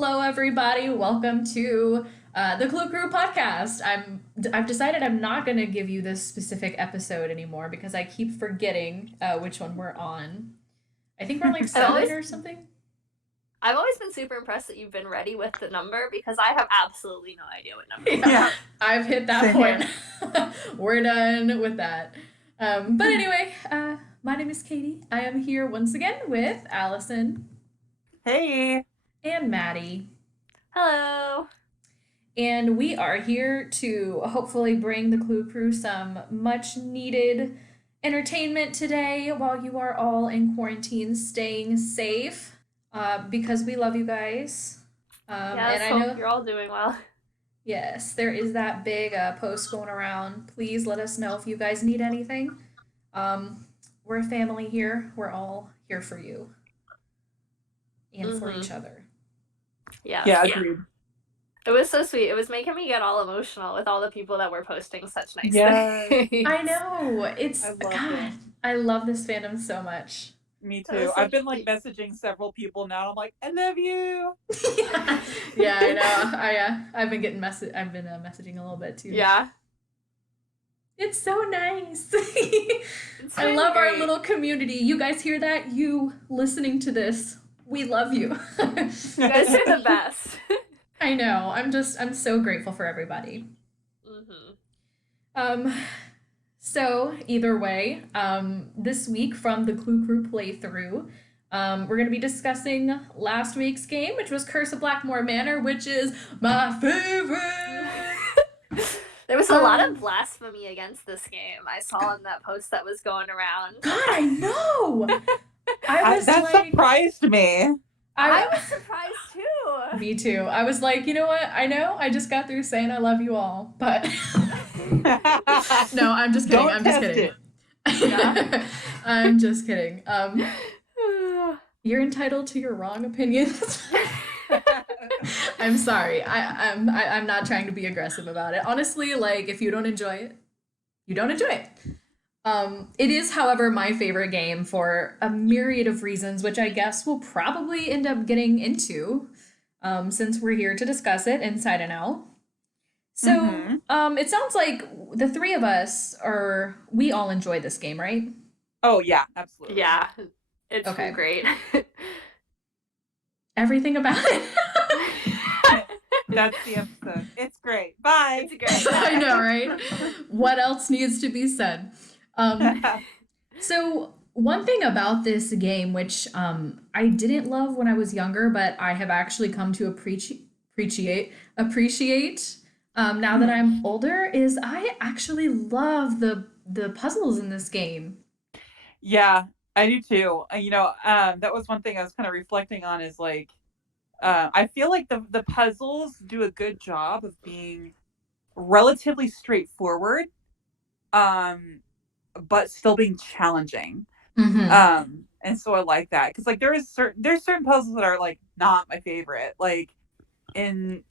Hello, everybody. Welcome to the Clue Crew podcast. I've decided I'm not going to give you this specific episode anymore because I keep forgetting which one we're on. I think we're on like I've seven always or something. I've always been super impressed that you've been ready with the number because I have absolutely no idea what number we're on. Yeah, I've hit that point. We're done with that. But anyway, my name is Katie. I am here once again with Allison Hey. and Maddie. Hello. And we are here to hopefully bring the Clue Crew some much needed entertainment today while you are all in quarantine, staying safe, because we love you guys. Yes, and I hope know, you're all doing well. yes, there is that big post going around. Please let us know if you guys need anything. We're a family here. We're all here for you and for each other. Yes. Yeah, agreed. It was so sweet. It was making me get all emotional with all the people that were posting such nice Yes. things. I know. It's I love God. it. I love this fandom so much. Me That was too. such I've been like sweet. messaging several people now. I'm like, I love you. Yeah, I know. I've been getting I've been messaging a little bit too. Yeah. It's so nice. It's I been love our great. little community. You guys hear that? You listening to this? We love you. You guys are the best. I know. I'm so grateful for everybody. Um, so either way, this week from the Clue Crew playthrough, we're going to be discussing last week's game, which was Curse of Blackmoor Manor, which is my favorite. There was a lot of blasphemy against this game. I saw in that post that was going around. God, I know. I was That like, surprised me. I was surprised too. me too. I was like, you know what? I know I just got through saying I love you all, but no, I'm just kidding. Don't I'm just test kidding. Yeah. I'm just kidding. You're entitled to your wrong opinions. I'm sorry. I'm not trying to be aggressive about it. Honestly, like if you don't enjoy it, you don't enjoy it. It is, however, my favorite game for a myriad of reasons, which I guess we'll probably end up getting into, since we're here to discuss it inside and out. So, it sounds like the three of us we all enjoy this game, right? Oh yeah, absolutely. Yeah. It's Okay. great. Everything about it. That's the episode. It's great. Bye. It's great. I know, right? What else needs to be said? So one thing about this game, which I didn't love when I was younger, but I have actually come to appreciate now that I'm older, is I actually love the puzzles in this game. Yeah, I do too. That was one thing I was kind of reflecting on is like, I feel like the puzzles do a good job of being relatively straightforward, but still being challenging. And so I like that because like there's certain puzzles that are like not my favorite, like in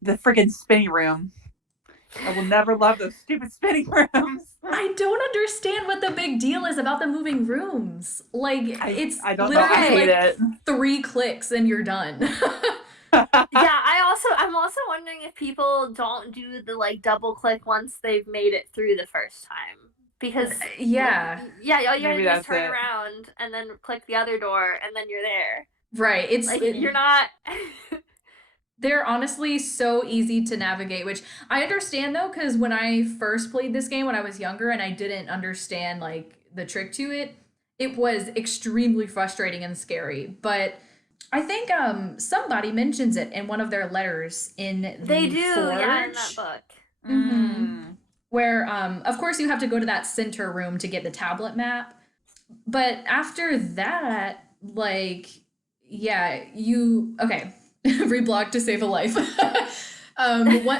the friggin' spinning room. I will never love those stupid spinning rooms. I don't understand what the big deal is about the moving rooms. Like it's I don't know. I literally hate like it. 3 clicks and you're done. Yeah, I'm also wondering if people don't do the like double click once they've made it through the first time. Because Yeah. all you Maybe gotta do is that's turn it. around and then click the other door and then you're there. Right. Like you're not They're honestly so easy to navigate, which I understand though, because when I first played this game when I was younger and I didn't understand like the trick to it, it was extremely frustrating and scary. But I think somebody mentions it in one of their letters in the They do, Forge, yeah, in that book. where of course you have to go to that center room to get the tablet map. But after that, like, yeah, okay. Reblog to save a life.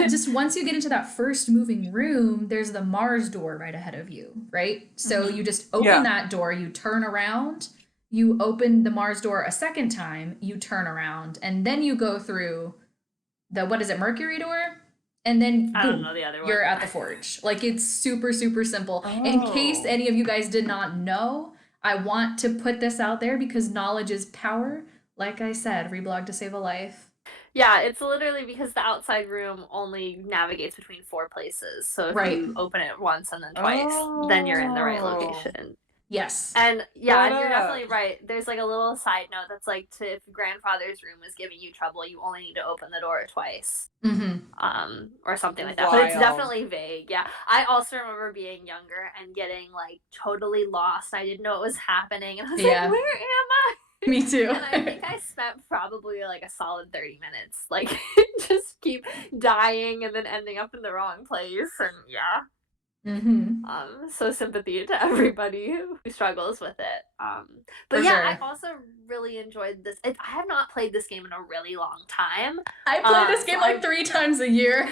Just once you get into that first moving room, there's the Mars door right ahead of you, right? So you just open that door, you turn around, you open the Mars door a second time, you turn around, and then you go through the, what is it, Mercury door? And then I don't boom, know the other one. you're at the Forge. Like, it's super, super simple. In case any of you guys did not know, I want to put this out there because knowledge is power. Like I said, reblog to save a life. Yeah, it's literally because the outside room only navigates between 4 places. So if Right. you open it once and then twice, then you're in the right location. Yes. And yeah, Shut and you're up. definitely right. There's like a little side note that's like to if grandfather's room is giving you trouble, you only need to open the door twice. Or something like that. But it's Wild. definitely vague. Yeah. I also remember being younger and getting like totally lost. I didn't know what was happening. And I was like, where am I? Me too. And I think I spent probably like a solid 30 minutes. Like just keep dying and then ending up in the wrong place. And yeah. So sympathy to everybody who struggles with it. But For yeah, sure. I also really enjoyed this. I have not played this game in a really long time. I play this game like 3 times a year.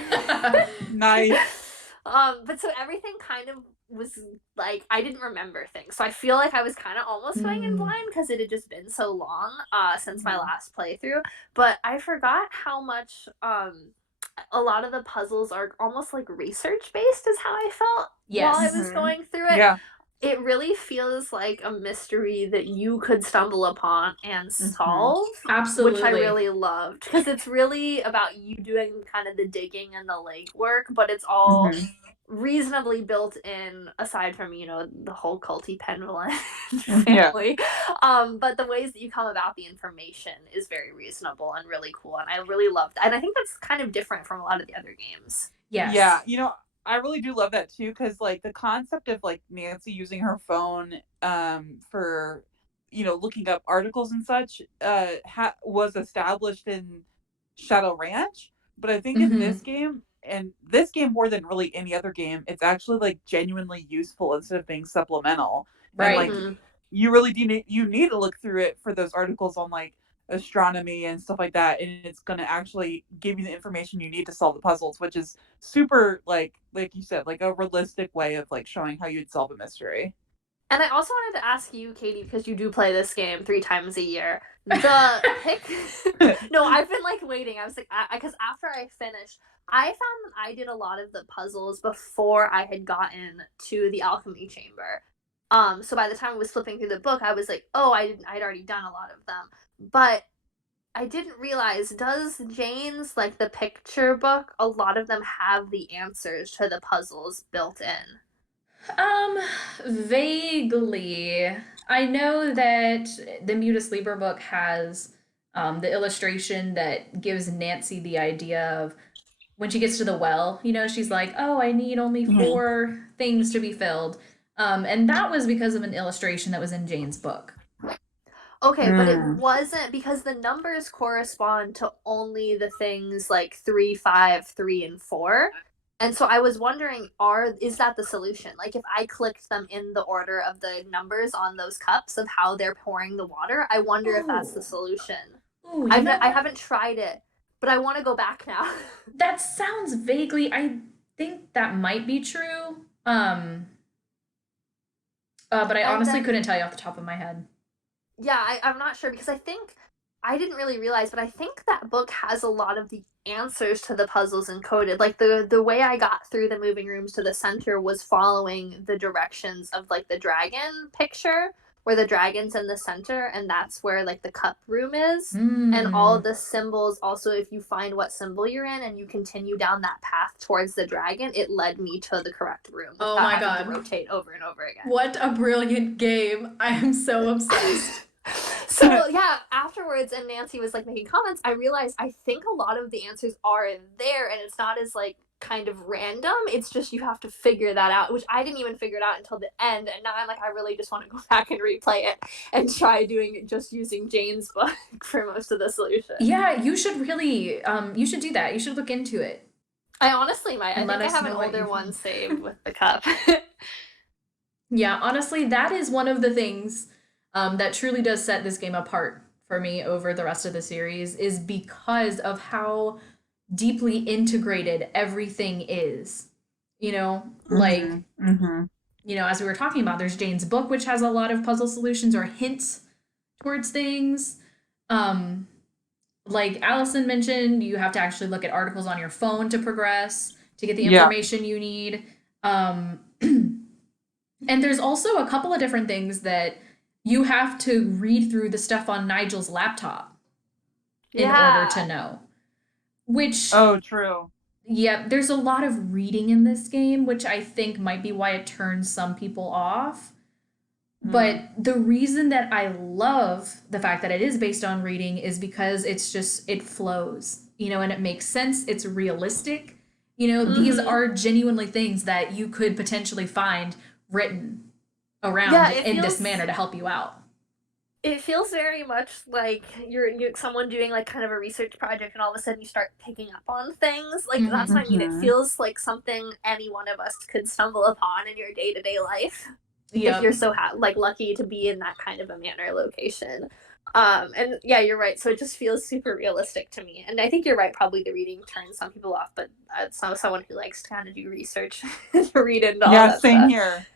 Nice. But so everything kind of was like I didn't remember things, so I feel like I was kind of almost going in blind because it had just been so long since my last playthrough. But I forgot how much a lot of the puzzles are almost like research based is how I felt while I was going through it. Yeah. It really feels like a mystery that you could stumble upon and solve. Absolutely. Which I really loved because it's really about you doing kind of the digging and the legwork, but it's all reasonably built in aside from, you know, the whole culty Penvillin family. But the ways that you come about the information is very reasonable and really cool, and I really loved it. And I think that's kind of different from a lot of the other games. Yes. Yeah, you know, I really do love that too, because like the concept of like Nancy using her phone for, you know, looking up articles and such was established in Shadow Ranch, but I think in this game, and this game more than really any other game, it's actually like genuinely useful instead of being supplemental. Right. And like you really do need to look through it for those articles on like astronomy and stuff like that, and it's going to actually give you the information you need to solve the puzzles, which is super like you said, like a realistic way of like showing how you'd solve a mystery. And I also wanted to ask you, Katie, because you do play this game 3 times a year. The pick. No, I've been like waiting. I was like, because after I finished, I found that I did a lot of the puzzles before I had gotten to the alchemy chamber. So by the time I was flipping through the book, I was like, oh, I'd already done a lot of them. But I didn't realize, does Jane's, like the picture book, a lot of them have the answers to the puzzles built in? Vaguely. I know that the Mutus Liber book has the illustration that gives Nancy the idea of when she gets to the well, you know, she's like, oh, I need only 4 things to be filled. And that was because of an illustration that was in Jane's book. Okay, but it wasn't because the numbers correspond to only the things like 3, 5, 3, and 4. And so I was wondering, is that the solution? Like if I clicked them in the order of the numbers on those cups of how they're pouring the water, I wonder if that's the solution. I haven't tried it, but I want to go back now. That sounds vaguely, I think that might be true. But I honestly couldn't tell you off the top of my head. Yeah, I'm not sure because I didn't really realize, but I think that book has a lot of the answers to the puzzles encoded. Like the way I got through the moving rooms to the center was following the directions of like the dragon picture, where the dragon's in the center, and that's where like the cup room is. And all of the symbols, also if you find what symbol you're in and you continue down that path towards the dragon, it led me to the correct room. Oh my god. To rotate over and over again. What a brilliant game. I am so obsessed. So yeah, afterwards, and Nancy was like making comments, I realized I think a lot of the answers are in there, and it's not as like kind of random. It's just you have to figure that out, which I didn't even figure it out until the end. And now I'm like, I really just want to go back and replay it and try doing it just using Jane's book for most of the solution. Yeah, you should really, you should do that. You should look into it. I honestly might. I think I have an older one saved with the cup. Yeah, honestly, that is one of the things that truly does set this game apart for me over the rest of the series, is because of how deeply integrated everything is. You know, like, you know, as we were talking about, there's Jane's book, which has a lot of puzzle solutions or hints towards things. Like Allison mentioned, you have to actually look at articles on your phone to progress, to get the information you need. And there's also a couple of different things that you have to read through the stuff on Nigel's laptop in order to know. which, Oh, true. yeah, there's a lot of reading in this game, which I think might be why it turns some people off. Hmm. But the reason that I love the fact that it is based on reading is because it's just, it flows, and it makes sense. It's realistic. These Mm-hmm. are genuinely things that you could potentially find written around Yeah, in this manner to help you out. it feels very much like you're someone doing like kind of a research project, and all of a sudden you start picking up on things. Like that's what I mean. It Hmm. feels like something any one of us could stumble upon in your day to day life if Yep. you're so like lucky to be in that kind of a manor location. And yeah, you're right. So it just feels super realistic to me. And I think you're right. Probably the reading turns some people off, but it's not someone who likes to kind of do research to read into all Yeah, that same stuff. here.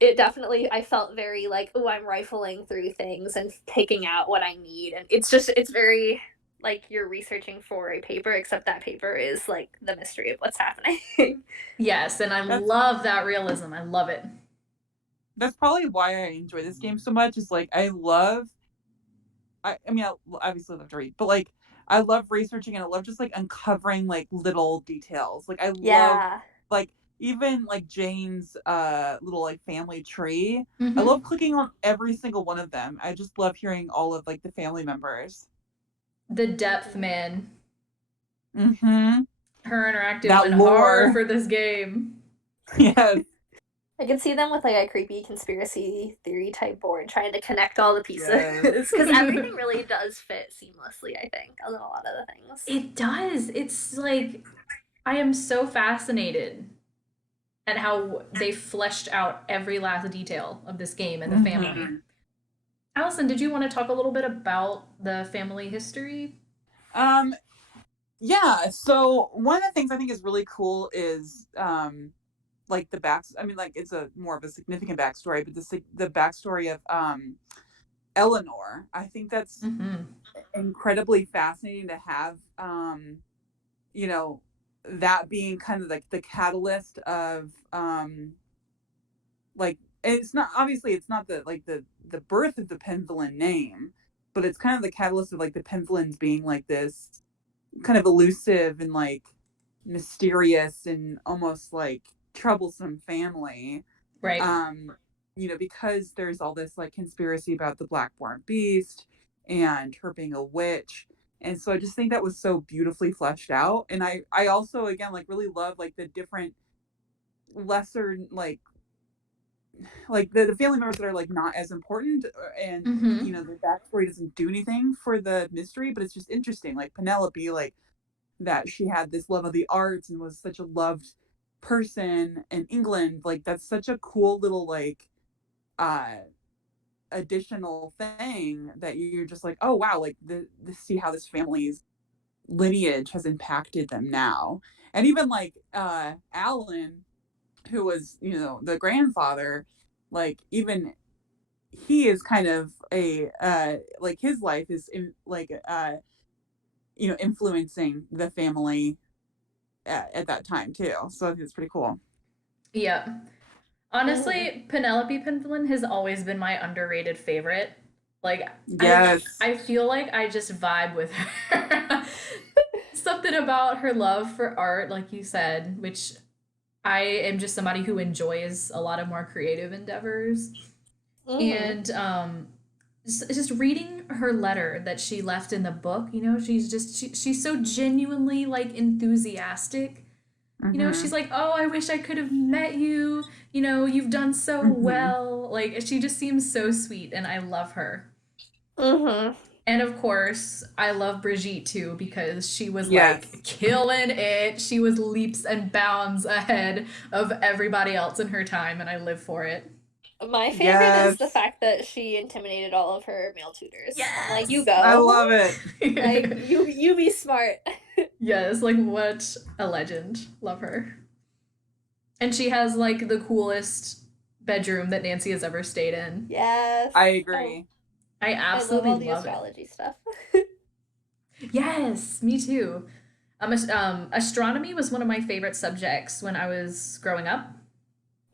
It definitely, I felt very like, oh, I'm rifling through things and taking out what I need, and it's very like you're researching for a paper, except that paper is like the mystery of what's happening. Yes, and I That's love that realism. I love it. that's probably why I enjoy this game so much. Is like I mean, I obviously love to read, but like I love researching and I love just like uncovering like little details. Like I love Yeah. like even like Jane's little like family tree. I Hmm. love clicking on every single one of them. I just love hearing all of like the family members. The depth, man. Mm-hmm. Her interactive That went hard lore. for this game. Yes. I can see them with like a creepy conspiracy theory type board trying to connect all the pieces Yes. because everything really does fit seamlessly, I think, on a lot of the things. It does. It's like I am so fascinated at how they fleshed out every last detail of this game and the family. Mm-hmm. Allison, did you want to talk a little bit about the family history? Um, yeah, so one of the things I think is really cool is like the back I mean like it's a more of a significant backstory, but the backstory of Eleanor. I think that's Mm-hmm. incredibly fascinating to have you know that being kind of like the catalyst of like it's not obviously it's not the birth of the Penvillain name, but it's kind of the catalyst of like the Penvillains being like this kind of elusive and like mysterious and almost like troublesome family. Right. um because there's all this like conspiracy about the Blackborn beast and her being a witch, and so I just think that was so beautifully fleshed out. And I also again like really love like the different lesser like the family members that are like not as important, and Mm-hmm. the backstory doesn't do anything for the mystery, but it's just interesting, like Penelope, like that she had this love of the arts and was such a loved person in England. Like that's such a cool little like uh additional thing that you're just like, oh wow, like the see how this family's lineage has impacted them now. And even like Alan, who was the grandfather, like even he is kind of a like his life is like influencing the family at that time too. So I think it's pretty cool. Yep. Mm-hmm. Honestly, Penelope Penguin has always been my underrated favorite. Like I Yes. I feel like I just vibe with her. Something about her love for art, like you said, which I am just somebody who enjoys a lot of more creative endeavors. Mm-hmm. And just reading her letter that she left in the book, she's so genuinely like enthusiastic. Mm-hmm. She's like, "Oh, I wish I could have met you. You've done so Mm-hmm. well." Like she just seems so sweet and I love her. Mm-hmm. And of course, I love Brigitte too because she was like Yes. killing it. She was leaps and bounds ahead of everybody else in her time and I live for it. My favorite is the Yes. fact that she intimidated all of her male tutors. I'm like, you Yes. I go. love it. Like you be smart. Yes, like what a legend. Love her. And she has like the coolest bedroom that Nancy has ever stayed in. Yes. I Oh, agree. I I love absolutely all the love it. astrology stuff. Yes, me too. Astronomy was one of my favorite subjects when I was growing up.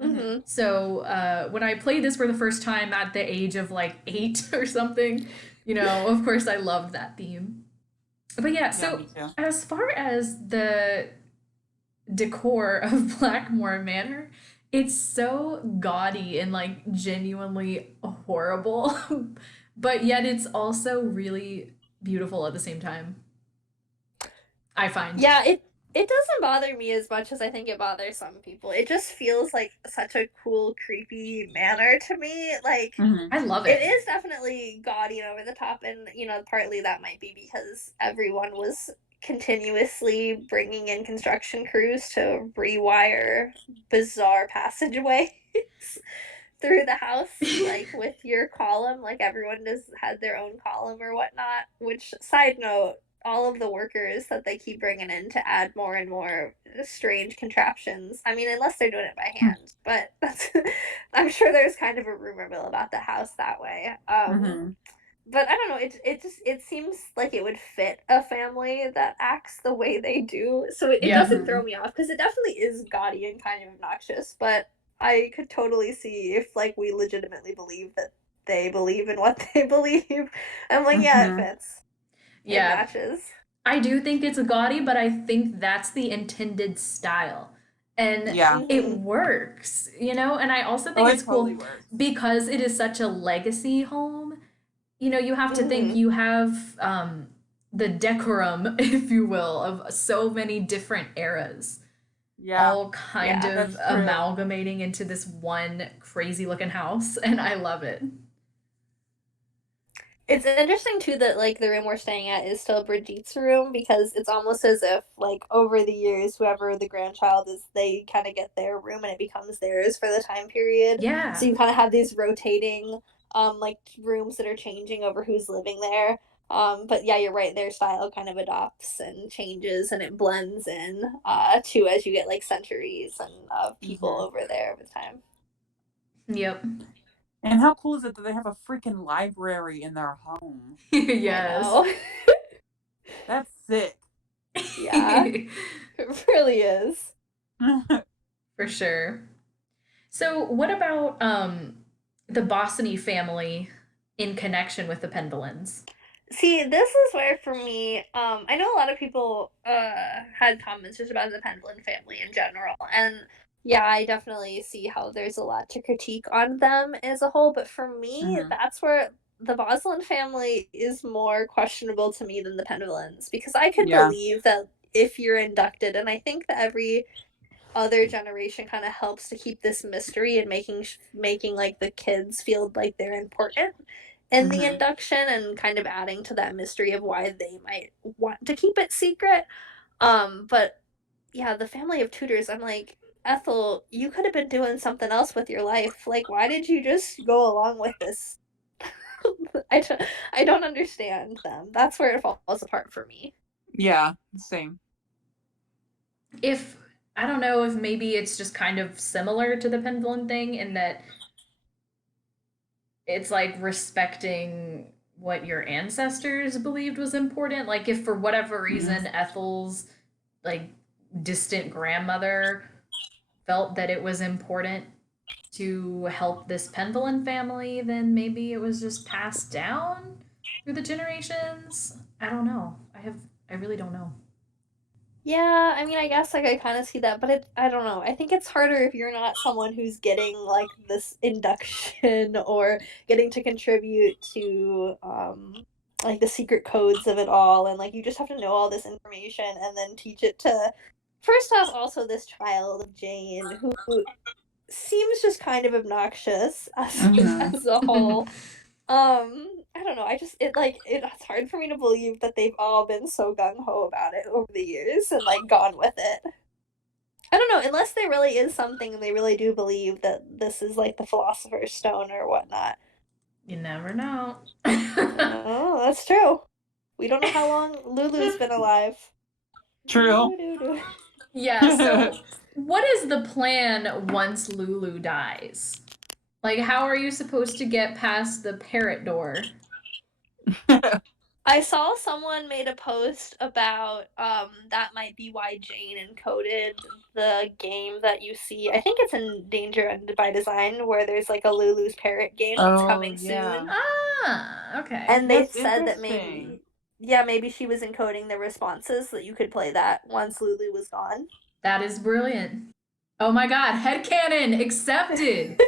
Mm-hmm. Mm-hmm. So when I played this for the first time at the age of like 8 or something, of course I loved that theme. But yeah, Yeah, so me too. as far as the decor of Blackmoor Manor, it's so gaudy and like genuinely horrible, but yet it's also really beautiful at the same time. I find. Yeah, it doesn't bother me as much as I think it bothers some people. It just feels like such a cool, creepy manner to me. Like Mm-hmm. I love it it. is definitely gaudy and over the top, and partly that might be because everyone was continuously bringing in construction crews to rewire bizarre passageways through the house, like with your column. Like everyone just had their own column or whatnot. Which, side note, all of the workers that they keep bringing in to add more and more strange contraptions. I mean, unless they're doing it by hand, but that's I'm sure there's kind of a rumor mill about the house that way. Mm-hmm. But I don't know. It seems like it would fit a family that acts the way they do. So it Yeah. doesn't throw me off because it definitely is gaudy and kind of obnoxious. But I could totally see if like we legitimately believe that they believe in what they believe. I'm like, yeah, it Mm-hmm. fits. It Yeah. matches. I do think it's gaudy, but I think that's the intended style. And Yeah. it Mm-hmm. works, you know? And I also Oh, think it it's totally cool works. because it is such a legacy home. You know, you have to think Mm-hmm. you have the decorum, if you will, of so many different eras, Yeah, all kind Yeah. of that's true. amalgamating into this one crazy looking house. And I love it. It's interesting too that like the room we're staying at is still Brigitte's room because it's almost as if like over the years whoever the grandchild is they kind of get their room and it becomes theirs for the time period. So Yeah. you kind of have these rotating like rooms that are changing over who's living there. But yeah, you're right. Their style kind of adopts and changes, and it blends in too as you get like centuries and of people Mm-hmm. over there over time. Yep. And how cool is it that they have a freaking library in their home? I Yes. know. That's sick. Yeah, it really is. For sure. So, what about the Bossany family in connection with the Pendolins? See, this is where for me, I know a lot of people had comments just about the Pendleton family in general, and yeah, I definitely see how there's a lot to critique on them as a whole. But for me, Mm-hmm. that's where the Boslin family is more questionable to me than the Pendletons because I could Yeah. believe that if you're inducted, and I think that every other generation kind of helps to keep this mystery and making like the kids feel like they're important in the Mm-hmm. induction and kind of adding to that mystery of why they might want to keep it secret. But yeah, the family of tutors, I'm like, Ethel, you could have been doing something else with your life. Like, why did you just go along with this? I don't, I don't understand them. That's where it falls apart for me. Yeah, same. If I don't know if maybe it's just kind of similar to the Pendulum thing in that it's like respecting what your ancestors believed was important. Like if for whatever Mm-hmm. reason Ethel's like distant grandmother felt that it was important to help this Pendleton family, then maybe it was just passed down through the generations. I don't know. I really don't know. Yeah, I mean, I guess like I kind of see that, but I don't know. I think it's harder if you're not someone who's getting like this induction or getting to contribute to like the secret codes of it all, and like you just have to know all this information and then teach it to first off also this child of Jane who seems just kind of obnoxious as Mm-hmm. as a whole. I don't know. I just it's hard for me to believe that they've all been so gung ho about it over the years and like gone with it. I don't know, unless there really is something and they really do believe that this is like the philosopher's stone or whatnot. You never know. Oh, that's true. We don't know how long Lulu's been alive. True. Yeah, so what is the plan once Lulu dies? Like, how are you supposed to get past the parrot door? I saw someone made a post about that might be why Jane encoded the game that you see. I think it's in Danger and by Design where there's like a Lulu's Parrot game that's Oh coming soon. yeah, Ah, okay. And they that's said that maybe interesting. yeah, maybe she was encoding the responses so that you could play that once Lulu was gone. That is brilliant. Oh my god, headcanon accepted.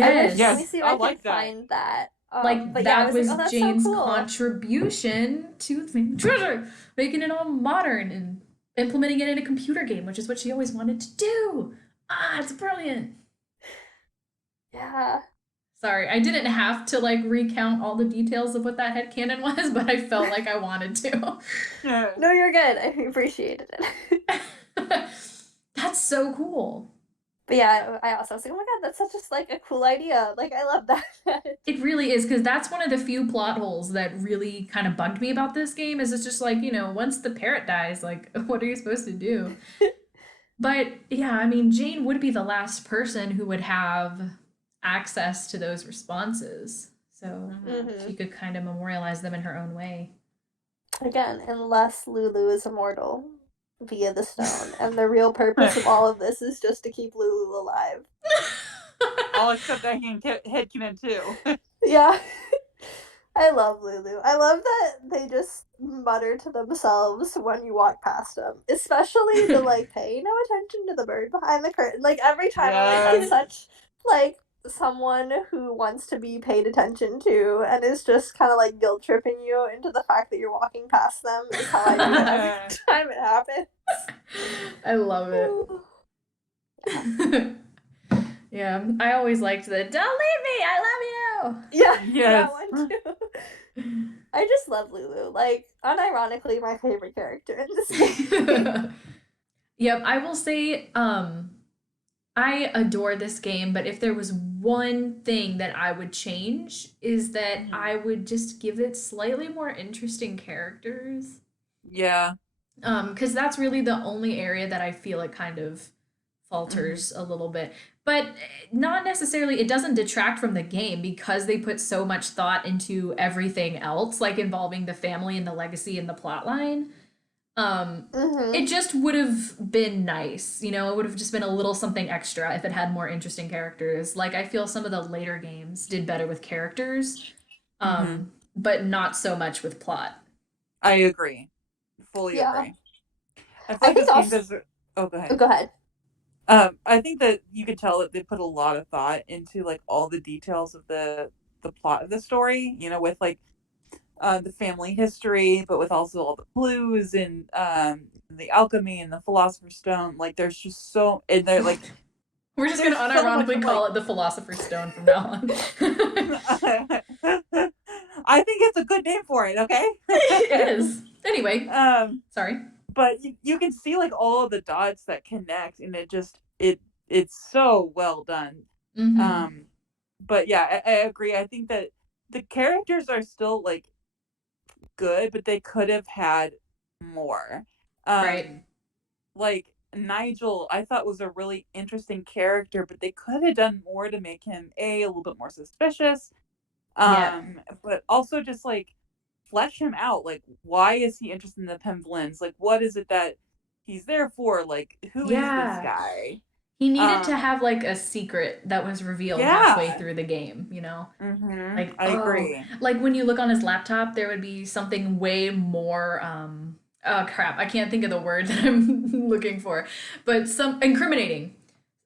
I wish. Let Yes. me Yes, see if I I can like that. find that. Like But yeah, I that was like, was oh, that's so Jane's cool. contribution to the treasure, making it all modern and implementing it in a computer game, which is what she always wanted to do. Ah, it's brilliant. Yeah. Sorry, I didn't have to like recount all the details of what that headcanon was, but I felt like I wanted to. No, you're good. I appreciated it. That's so cool. But yeah, I also was like, oh my god, that's such just like a cool idea. Like I love that. It really is because that's one of the few plot holes that really kind of bugged me about this game. Is it's just like once the parrot dies, like what are you supposed to do? But yeah, I mean, Jane would be the last person who would have access to those responses, so Hmm. she could kind of memorialize them in her own way. Again, unless Lulu is immortal via the stone, and the real purpose of all of this is just to keep Lulu alive. I'll accept that headcanon too. Yeah. I love Lulu. I love that they just mutter to themselves when you walk past them. Especially the like pay no attention to the bird behind the curtain. Like every time I'm like, that's Yes. such like someone who wants to be paid attention to and is just kind of like guilt tripping you into the fact that you're walking past them is how I feel every time it happens. I love it. Yeah. Yeah, I always liked the "Don't leave me, I love Yeah, Yes. that one too. you." I just love Lulu. Like, unironically, my favorite character in this game. Yep, I will say I adore this game, but if there was one thing that I would change is that I would just give it slightly more interesting characters. Yeah. Because that's really the only area that I feel it kind of falters a little bit. But not necessarily, it doesn't detract from the game because they put so much thought into everything else, like involving the family and the legacy and the plot line. Mm-hmm. It just would have been nice, it would have just been a little something extra if it had more interesting characters. Like I feel some of the later games did better with characters, but not so much with plot. I agree. Fully Yeah. agree. I feel I like think this game also. does. Oh, go Oh, ahead. go ahead. I think that you could tell that they put a lot of thought into like all the details of the plot of the story. With like the family history, but with also all the clues and the alchemy and the philosopher's stone. Like there's just so and they're like We're just gonna there's so much unironically of call like it the Philosopher's Stone from now on. I think it's a good name for it, okay? It is. Anyway, um sorry. but you can see like all of the dots that connect and it's so well done. Mm-hmm. um but yeah, I agree. I think that the characters are still like good, but they could have had more. Right. Like Nigel, I thought was a really interesting character, but they could have done more to make him a little bit more suspicious. Yeah. But also just like flesh him out. Like, why is he interested in the Pemblins? Like, what is it that he's there for? Like, who is this Yeah. guy? He needed to Um, have like a secret that was revealed halfway yeah. through the game. Like, I oh, agree. like when you look on his laptop, there would be something way more oh crap, I can't think of the word that I'm looking for. But some incriminating.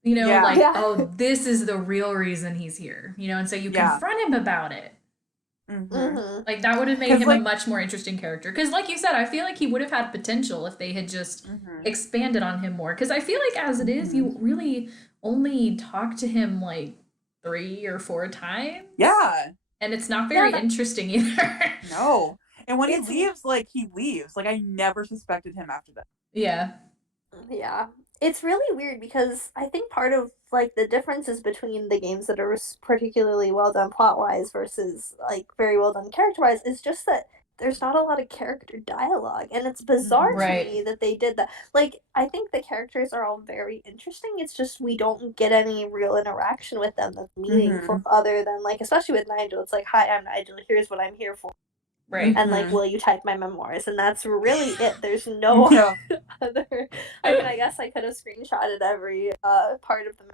Yeah. Like, Yeah. oh, this is the real reason he's here. And so you Yeah. confront him about it. Mm-hmm. Like that would have made Because him a like, much more interesting character. Because, like you said, I feel like he would have had potential if they had just expanded on him more. Because I feel like as it is, you really only talk to him like 3 or 4 times. yeah. And it's not Yeah. very interesting either. No. And when he It's leaves, like he leaves. Like I never suspected him after that. Yeah. yeah. It's really weird because I think part of like the differences between the games that are particularly well done plot wise versus like very well done character wise is just that there's not a lot of character dialogue, and it's bizarre to Right. me that they did that. Like I think the characters are all very interesting. It's just we don't get any real interaction with them that's meaningful other than like especially with Nigel. It's like, hi, I'm Nigel. Here's what I'm here for. Right. And like, will you type my memoirs? And that's really it. There's no Yeah. other. I mean, I guess I could have screenshotted every part of the.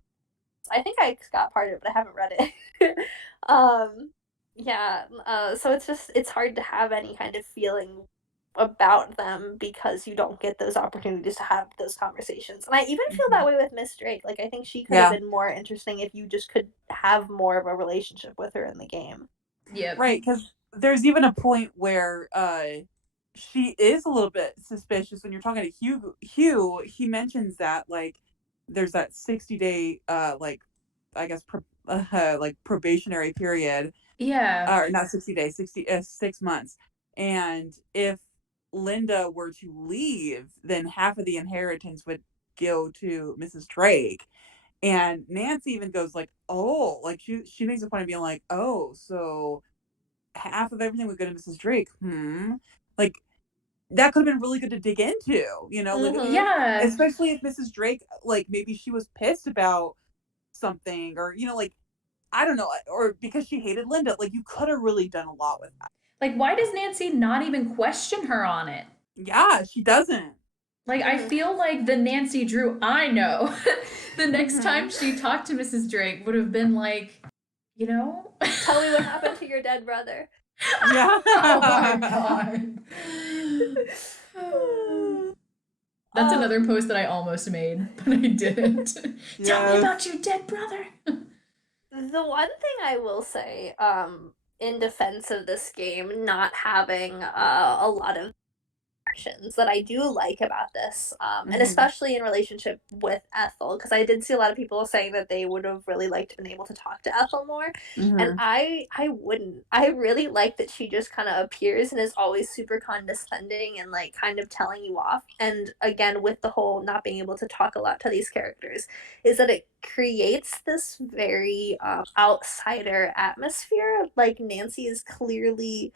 I think I got part of it, but I haven't read it. Yeah. So it's hard to have any kind of feeling about them because you don't get those opportunities to have those conversations. And I even feel that way with Miss Drake. Like, I think she could have been more interesting if you just could have more of a relationship with her in the game. Yep. Right, because there's even a point where she is a little bit suspicious when you're talking to Hugh, he mentions that, like, there's that 60-day like, I guess like probationary period. Yeah. Or not 60 days, 6 months. And if Linda were to leave, then half of the inheritance would go to Mrs. Drake. And Nancy even goes like, "Oh," like she makes a point of being like, "Oh, so half of everything would go to Mrs. Drake." Like, that could have been really good to dig into, like, Yeah. especially if Mrs. Drake, like, maybe she was pissed about something, or like, I don't know, or because she hated Linda. Like, you could have really done a lot with that. Like, why does Nancy not even question her on it? Yeah, she doesn't. Like, I feel like the Nancy Drew I know, the next time she talked to Mrs. Drake would have been like, Tell me what happened to your dead brother. Yeah. Oh my god. That's another post that I almost made, but I didn't. Tell me about your dead brother. The one thing I will say, in defense of this game not having a lot of that I do like about this, and especially in relationship with Ethel, because I did see a lot of people saying that they would have really liked to been able to talk to Ethel more, and I wouldn't. I really like that she just kind of appears and is always super condescending and like kind of telling you off. And again, with the whole not being able to talk a lot to these characters, is that it creates this very outsider atmosphere. Like, Nancy is clearly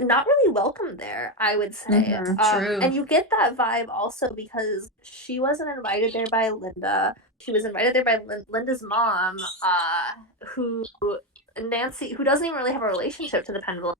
not really welcome there, I would say. True. And you get that vibe also because she wasn't invited there by Linda. She was invited there by Linda's mom, who doesn't even really have a relationship to the Penville.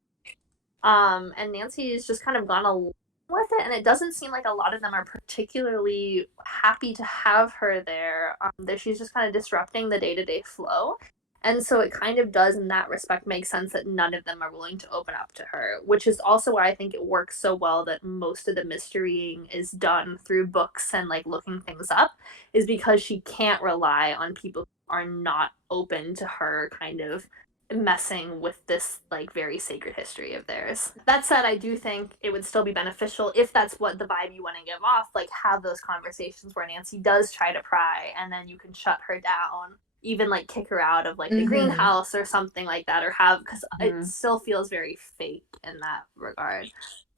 And Nancy has just kind of gone along with it, and it doesn't seem like a lot of them are particularly happy to have her there. That she's just kind of disrupting the day-to-day flow. And so it kind of does, in that respect, make sense that none of them are willing to open up to her, which is also why I think it works so well that most of the mysterying is done through books and like looking things up, is because she can't rely on people who are not open to her kind of messing with this like very sacred history of theirs. That said, I do think it would still be beneficial, if that's what the vibe you want to give off, like have those conversations where Nancy does try to pry and then you can shut her down, even like kick her out of like the greenhouse or something like that, or have, because it still feels very fake in that regard.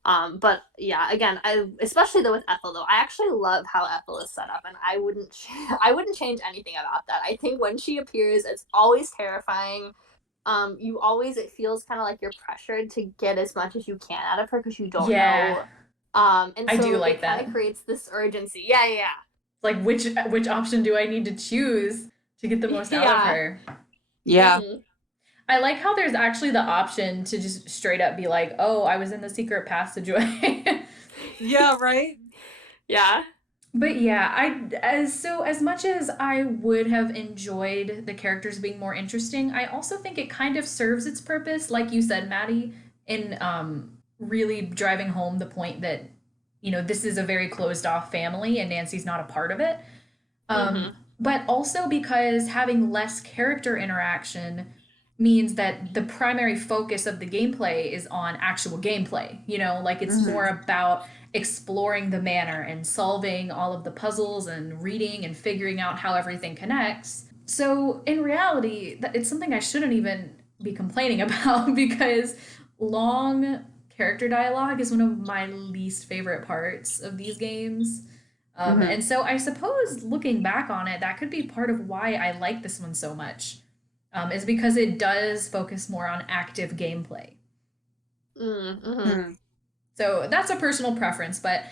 But yeah, again, especially though with Ethel though, I actually love how Ethel is set up, and I wouldn't change anything about that. I think when she appears, it's always terrifying. It feels kind of like you're pressured to get as much as you can out of her because you don't know. And so I do like it that. kind of creates this urgency. Yeah. Like, which option do I need to choose to get the most out of her? Yeah. I like how there's actually the option to just straight up be like, "Oh, I was in the secret passageway." Yeah, right? Yeah. But yeah, as much as I would have enjoyed the characters being more interesting, I also think it kind of serves its purpose, like you said, Maddie, in really driving home the point that this is a very closed off family and Nancy's not a part of it. But also because having less character interaction means that the primary focus of the gameplay is on actual gameplay. Like, it's more about exploring the manor and solving all of the puzzles and reading and figuring out how everything connects. So in reality, it's something I shouldn't even be complaining about, because long character dialogue is one of my least favorite parts of these games. And so I suppose looking back on it, that could be part of why I like this one so much, is because it does focus more on active gameplay. So that's a personal preference, but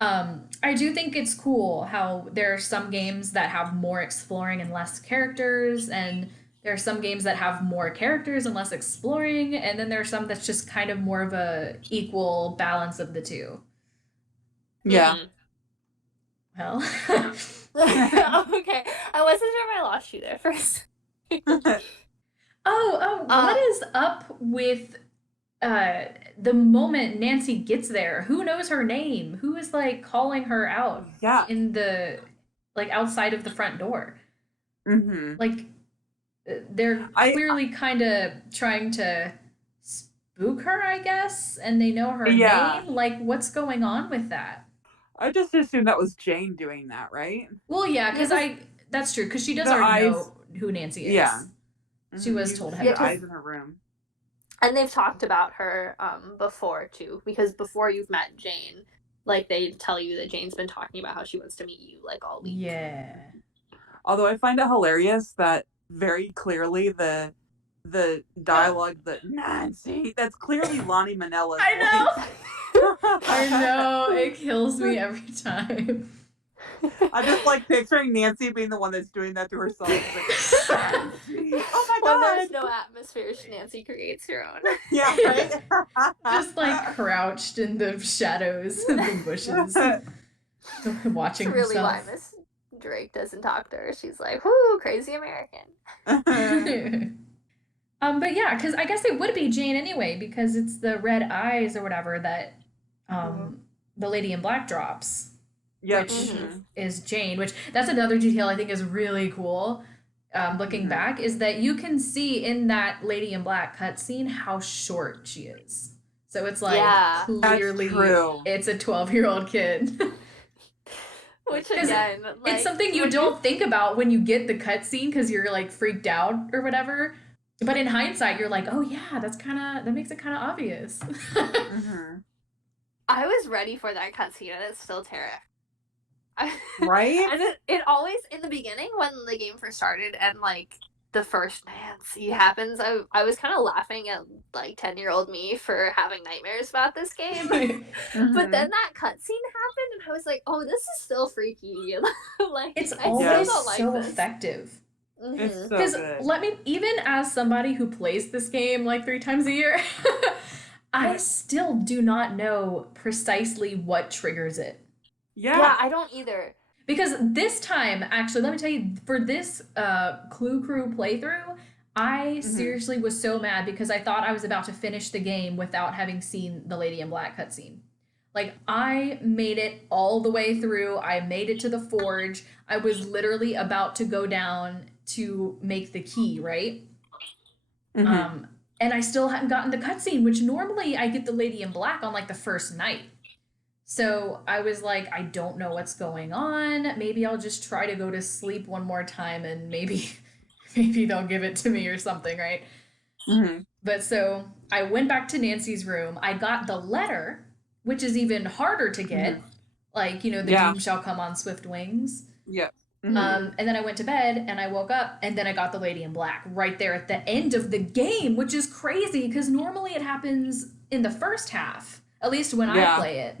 I do think it's cool how there are some games that have more exploring and less characters, and there are some games that have more characters and less exploring, and then there are some that's just kind of more of a equal balance of the two. Yeah. Well. Okay. I wasn't sure if I lost you there first. What is up with the moment Nancy gets there, who knows her name? Who is like calling her out Yeah. in the like outside of the front door? Mm-hmm. Like they're clearly kind of trying to spook her, I guess, and they know her name. Like, what's going on with that? I just assumed that was Jane doing that, right? Well, yeah, because that's true, because she does the already eyes, know who Nancy is. Yeah. She was told the head eyes in her room. And they've talked about her before too, because before you've met Jane, like they tell you that Jane's been talking about how she wants to meet you like all week. Yeah. Although I find it hilarious that very clearly the dialogue that Nancy, that's clearly Lonnie Manella's I know. voice. I know. It kills me every time. I just like picturing Nancy being the one that's doing that to herself. Like, Nancy. Oh my god! When there's no atmosphere, Nancy creates her own. Yeah, right? Just like crouched in the shadows of the bushes, watching That's really herself. why Miss Drake doesn't talk to her. She's like, "Whoo, crazy American." But yeah, because I guess it would be Jane anyway, because it's the red eyes or whatever that the lady in black drops. Yep. Which is Jane, which that's another detail I think is really cool. Looking back, is that you can see in that Lady in Black cutscene how short she is. So it's like clearly it's a 12-year-old kid. Which again, like, it's something you don't think about when you get the cutscene because you're like freaked out or whatever. But in hindsight, you're like, oh yeah, that makes it kind of obvious. I was ready for that cutscene, and it's still terrifying. Right? And it always, in the beginning, when the game first started, and like the first Nancy happens, I was kind of laughing at like 10-year-old me for having nightmares about this game. But then that cutscene happened, and I was like, oh, this is still freaky. Like, it's always so effective. It's so because good. Even as somebody who plays this game like 3 times a year, I still do not know precisely what triggers it. Yeah, I don't either. Because this time, actually, let me tell you, for this Clue Crew playthrough, I seriously was so mad because I thought I was about to finish the game without having seen the Lady in Black cutscene. Like, I made it all the way through. I made it to the forge. I was literally about to go down to make the key, right? And I still hadn't gotten the cutscene, which normally I get the Lady in Black on like the first night. So I was like, I don't know what's going on. Maybe I'll just try to go to sleep one more time and maybe they'll give it to me or something, right? But so I went back to Nancy's room. I got the letter, which is even harder to get. Like, the doom shall come on swift wings. Yep. And then I went to bed and I woke up and then I got the Lady in Black right there at the end of the game, which is crazy because normally it happens in the first half, at least when I play it.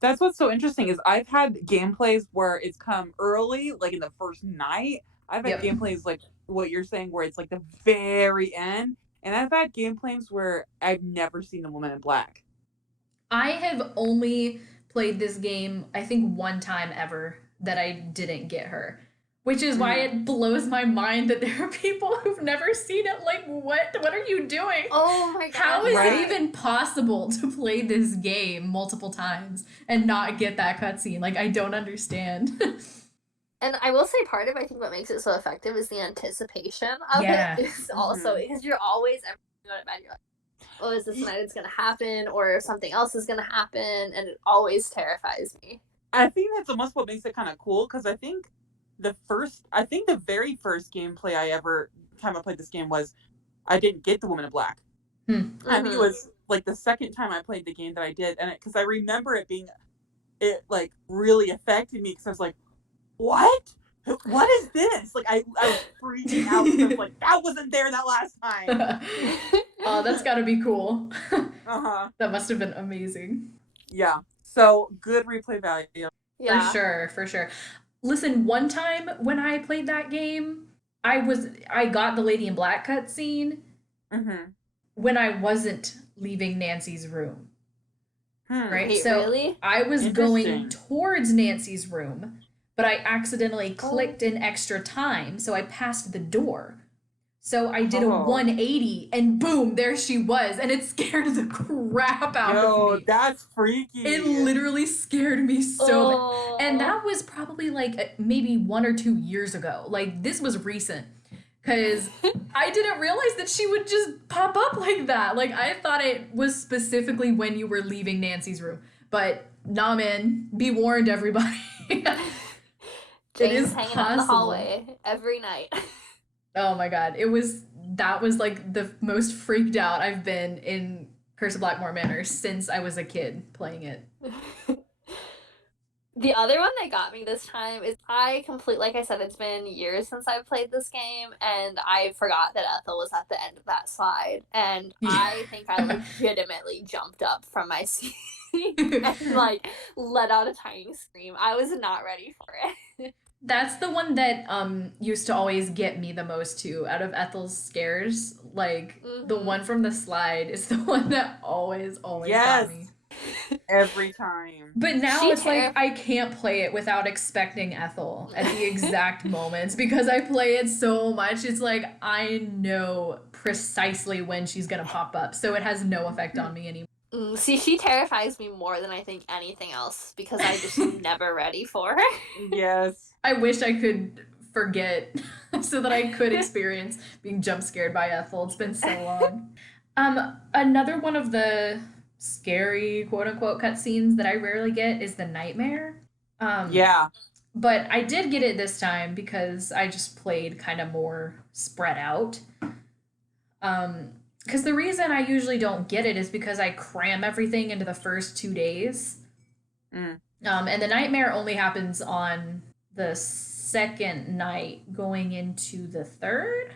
That's what's so interesting is I've had gameplays where it's come early, like in the first night. I've had gameplays like what you're saying where it's like the very end. And I've had gameplays where I've never seen the woman in black. I have only played this game, I think, one time ever that I didn't get her. Which is why it blows my mind that there are people who've never seen it. Like, what? What are you doing? Oh my god. How is it even possible to play this game multiple times and not get that cutscene? Like, I don't understand. And I will say part of, I think, what makes it so effective is the anticipation of it. Is also, because you're always, every time you go to bed, you're like, oh, is this night it's going to happen? Or something else is going to happen? And it always terrifies me. I think that's almost what makes it kind of cool, because I think the very first gameplay I ever time I played this game was I didn't get the woman in black. I think it was like the second time I played the game that I did, and because I remember it like really affected me because I was like, what is this? Like I was freaking out because I was like, that wasn't there that last time. Oh, that's got to be cool. That must have been amazing. Yeah. So good replay value. Yeah. For sure. Listen, one time when I played that game, I got the Lady in Black cutscene when I wasn't leaving Nancy's room. Right? Wait, so really? I was going towards Nancy's room, but I accidentally clicked an extra time, so I passed the door. So I did a 180 and boom, there she was. And it scared the crap out of me. That's freaky. It literally scared me so bad. And that was probably like maybe 1 or 2 years ago. Like this was recent. Because I didn't realize that she would just pop up like that. Like I thought it was specifically when you were leaving Nancy's room. But nah, man, be warned, everybody. James hanging out in the hallway every night. Oh my god, that was like the most freaked out I've been in Curse of Blackmoor Manor since I was a kid playing it. The other one that got me this time is like I said, it's been years since I've played this game, and I forgot that Ethel was at the end of that slide, and I think I legitimately jumped up from my seat and like let out a tiny scream. I was not ready for it. That's the one that used to always get me the most too out of Ethel's scares. Like the one from the slide is the one that always got me. Every time. But now it's like I can't play it without expecting Ethel at the exact moments because I play it so much. It's like I know precisely when she's gonna pop up, so it has no effect on me anymore. See, she terrifies me more than I think anything else because I just never ready for her. Yes. I wish I could forget so that I could experience being jump scared by Ethel. It's been so long. Another one of the scary quote unquote cutscenes that I rarely get is the nightmare. Yeah. But I did get it this time because I just played kind of more spread out. Because the reason I usually don't get it is because I cram everything into the first 2 days. And the nightmare only happens on the second night going into the third?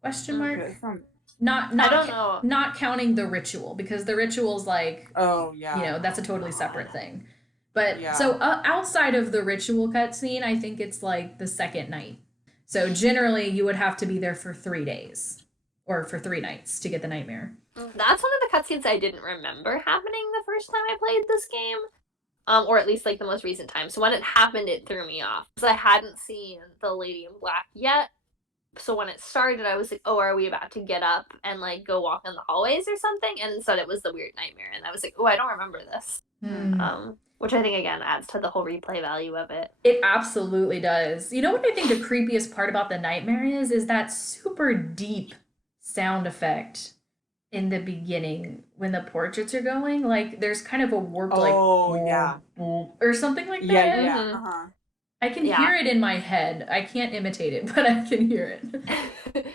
Question mark? I don't know. Not counting the ritual, because the ritual's like, that's a totally separate thing. But so outside of the ritual cutscene, I think it's like the second night. So generally you would have to be there for 3 days or for 3 nights to get the nightmare. That's one of the cutscenes I didn't remember happening the first time I played this game. Or at least like the most recent time. So when it happened, it threw me off because I hadn't seen the Lady in Black yet. So when it started, I was like, "Oh, are we about to get up and like go walk in the hallways or something?" And instead, it was the weird nightmare, and I was like, "Oh, I don't remember this." Which I think again adds to the whole replay value of it. It absolutely does. You know what I think the creepiest part about the nightmare is that super deep sound effect in the beginning when the portraits are going. Like there's kind of a warped or something like that. I can hear it in my head. I can't imitate it, but I can hear it.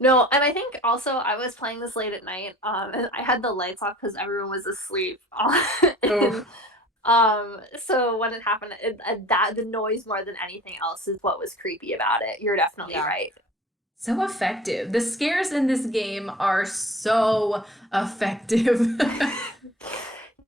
No, and I think also I was playing this late at night, and I had the lights off because everyone was asleep. So when it happened, the noise more than anything else is what was creepy about it. You're definitely right. So effective. The scares in this game are so effective.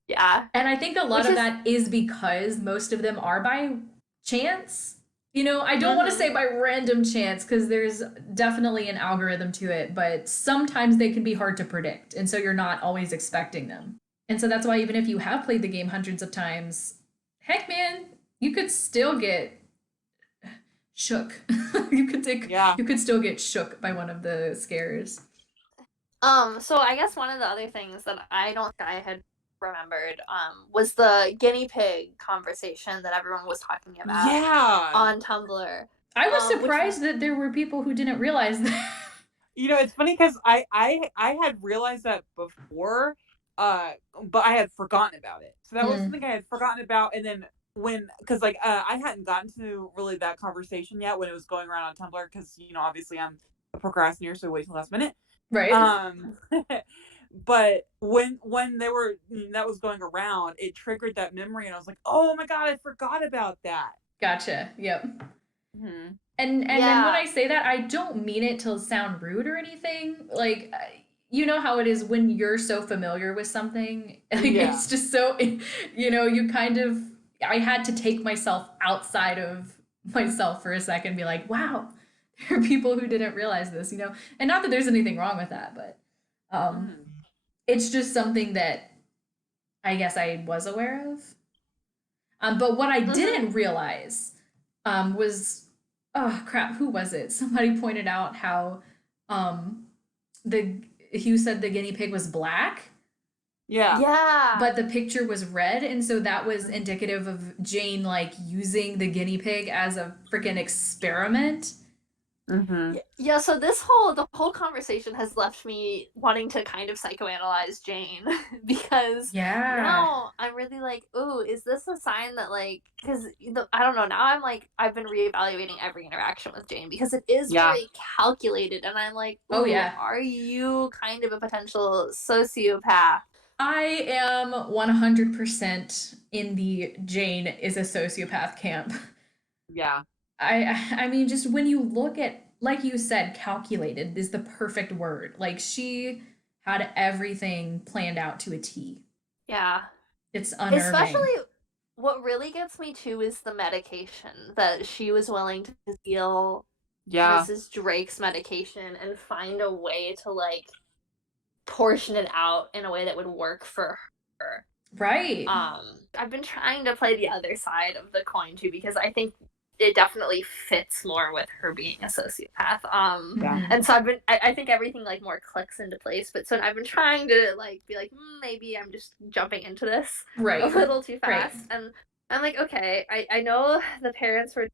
Yeah. And I think a lot of that is because most of them are by chance. You know, I don't want to say by random chance because there's definitely an algorithm to it, but sometimes they can be hard to predict. And so you're not always expecting them. And so that's why even if you have played the game hundreds of times, heck man, you could still get shook. You could still get shook by one of the scares. So I guess one of the other things that I don't think I had remembered was the guinea pig conversation that everyone was talking about on Tumblr. I was surprised that there were people who didn't realize that. You know, it's funny because I had realized that before, but I had forgotten about it. So that was something I had forgotten about, and then because I hadn't gotten to really that conversation yet when it was going around on Tumblr, because obviously I'm a procrastinator, so wait till last minute, right? But when that was going around, it triggered that memory, and I was like, oh my god, I forgot about that. Gotcha. Yep. Mm-hmm. And then when I say that, I don't mean it to sound rude or anything. Like, you know how it is when you're so familiar with something, it's just so, you kind of. I had to take myself outside of myself for a second and be like, wow, there are people who didn't realize this, And not that there's anything wrong with that, but it's just something that I guess I was aware of. But what I didn't realize was, oh crap, who was it? Somebody pointed out how um the Hugh said the guinea pig was black, Yeah. Yeah. but the picture was red, and so that was indicative of Jane like using the guinea pig as a freaking experiment. Mm-hmm. Yeah, so the whole conversation has left me wanting to kind of psychoanalyze Jane because Yeah. now I'm really like, ooh, is this a sign that like because I don't know, now I'm like I've been reevaluating every interaction with Jane because it is Yeah. very calculated and I'm like, ooh, Oh, yeah. are you kind of a potential sociopath? I am 100% in the Jane is a sociopath camp. Yeah. I mean, just when you look at, like you said, calculated is the perfect word. Like, she had everything planned out to a T. Yeah. It's unnerving. Especially what really gets me too is the medication that she was willing to deal Yeah. Mrs. Drake's medication and find a way to like portion it out in a way that would work for her. Right. I've been trying to play the other side of the coin too because I think it definitely fits more with her being a sociopath. Yeah. And so I think everything like more clicks into place. But so I've been trying to like be like maybe I'm just jumping into this Right. a little too fast. Right. And I'm like, okay, I know the parents were,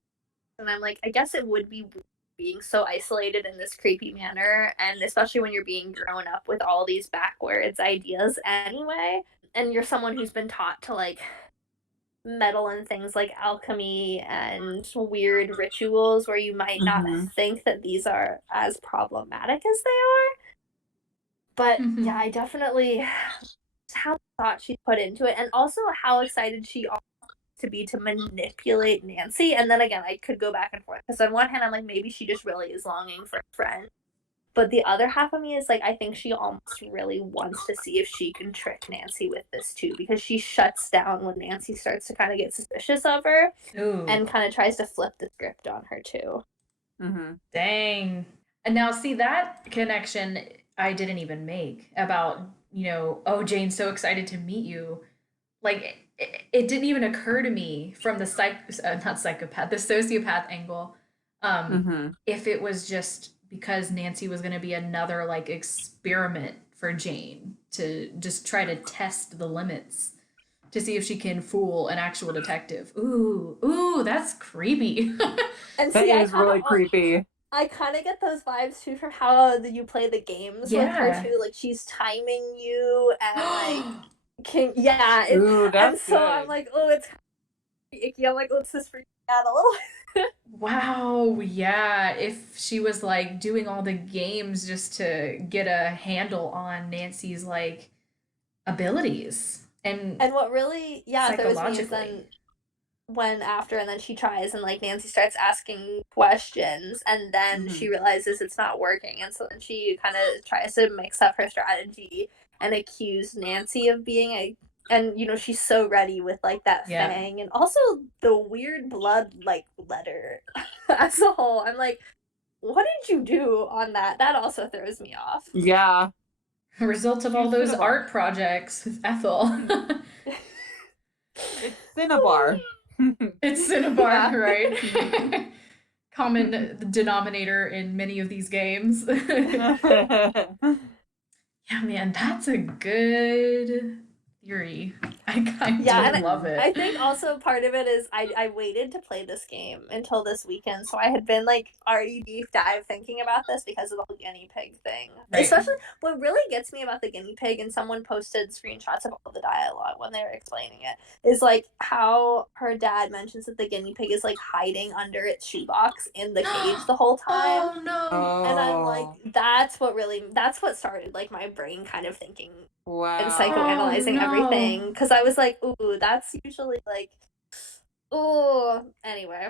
and I'm like, I guess it would be being so isolated in this creepy manner, and especially when you're being grown up with all these backwards ideas anyway, and you're someone who's been taught to like meddle in things like alchemy and weird rituals where you might not think that these are as problematic as they are. But yeah, I definitely how much thought she put into it, and also how excited she to be to manipulate Nancy. And then again, I could go back and forth because on one hand, I'm like, maybe she just really is longing for a friend. But the other half of me is like, I think she almost really wants to see if she can trick Nancy with this too, because she shuts down when Nancy starts to kind of get suspicious of her. Ooh. And kind of tries to flip the script on her too. Dang. And now, see, that connection I didn't even make about, oh, Jane's so excited to meet you. Like, it didn't even occur to me from the not psychopath, the sociopath angle. If it was just because Nancy was going to be another like experiment for Jane to just try to test the limits to see if she can fool an actual detective. Ooh, that's creepy. And that is really creepy. I kind of get those vibes too from how you play the games with her too. Like she's timing you and like Ooh, that's and so good. I'm like, oh, it's icky. I'm like, oh, this is freaking out a little. Wow, yeah. If she was like doing all the games just to get a handle on Nancy's like abilities and what really throws me is psychologically. then when after and then she tries and like Nancy starts asking questions and then she realizes it's not working and so then she kind of tries to mix up her strategy and accuse Nancy of being and she's so ready with like that fang and also the weird blood like letter as a whole. I'm like, what did you do on that? That also throws me off. Yeah. Result of all those art projects with Ethel. It's Cinnabar. It's Cinnabar, right? Common denominator in many of these games. Yeah, man, that's a good theory. I kind of love it. I think also part of it is I waited to play this game until this weekend, so I had been like already deep dive thinking about this because of the whole guinea pig thing. Right. Especially what really gets me about the guinea pig, and someone posted screenshots of all the dialogue when they were explaining it, is like how her dad mentions that the guinea pig is like hiding under its shoebox in the cage the whole time. Oh no. And I'm like, that's what started like my brain kind of thinking and psychoanalyzing everything, because I was like, ooh, that's usually like, ooh, anyway.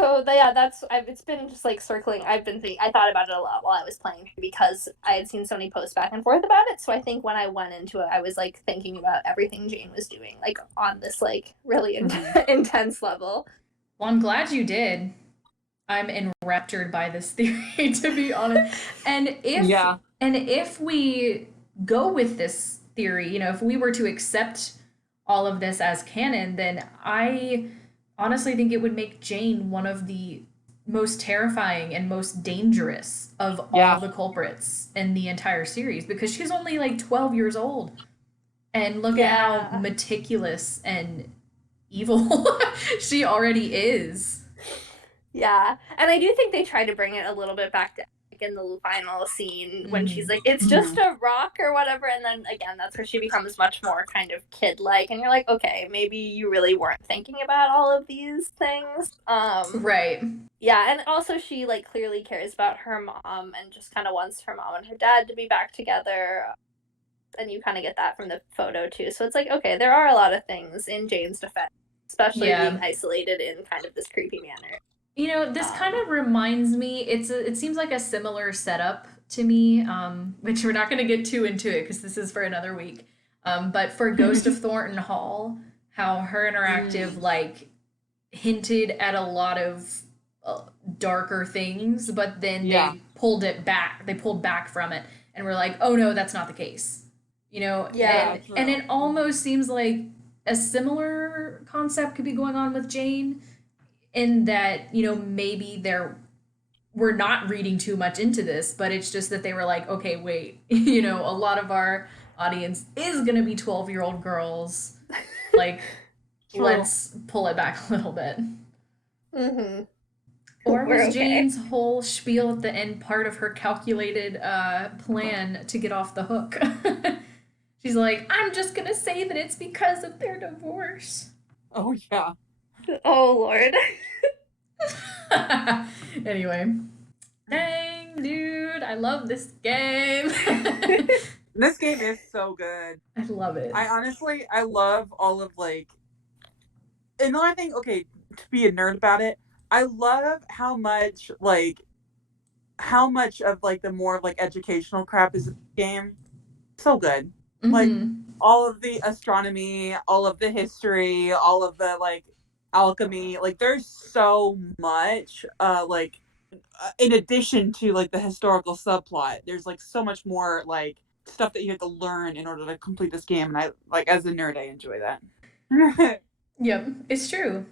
So it's been just like circling. I thought about it a lot while I was playing because I had seen so many posts back and forth about it. So I think when I went into it, I was like thinking about everything Jane was doing, like on this like really intense level. Well, I'm glad you did. I'm enraptured by this theory, to be honest. And if we go with this theory, if we were to accept all of this as canon, then I honestly think it would make Jane one of the most terrifying and most dangerous of all Yeah. the culprits in the entire series because she's only like 12 years old. And look at how Yeah. meticulous and evil she already is. Yeah. And I do think they try to bring it a little bit back to like in the final scene when she's like, it's just a rock or whatever. And then again, that's where she becomes much more kind of kid-like. And you're like, okay, maybe you really weren't thinking about all of these things. Right. Yeah, and also she like clearly cares about her mom and just kind of wants her mom and her dad to be back together. And you kind of get that from the photo too. So it's like, okay, there are a lot of things in Jane's defense, especially being isolated in kind of this creepy manner. You know, this kind of reminds me. It seems like a similar setup to me, which we're not going to get too into it because this is for another week. But for Ghost of Thornton Hall, how Her Interactive like hinted at a lot of darker things, but then they pulled it back. They pulled back from it, and we're like, oh no, that's not the case. You know, and it almost seems like a similar concept could be going on with Jane in that, you know, maybe we're not reading too much into this, but it's just that they were like, okay, wait, you know, a lot of our audience is going to be 12-year-old girls. Like, let's pull it back a little bit. Mm-hmm. Or was Jane's whole spiel at the end part of her calculated plan to get off the hook? She's like, I'm just going to say that it's because of their divorce. Oh, yeah. Oh, Lord. Anyway. Dang, dude, I love this game. This game is so good. I love it. I love all of like, another thing, okay, to be a nerd about it, I love how much of like the more like educational crap is in the game. So good. Like all of the astronomy, all of the history, all of the like alchemy, like there's so much like in addition to like the historical subplot, there's like so much more like stuff that you have to learn in order to complete this game, and I like, as a nerd, I enjoy that. Yep, it's true.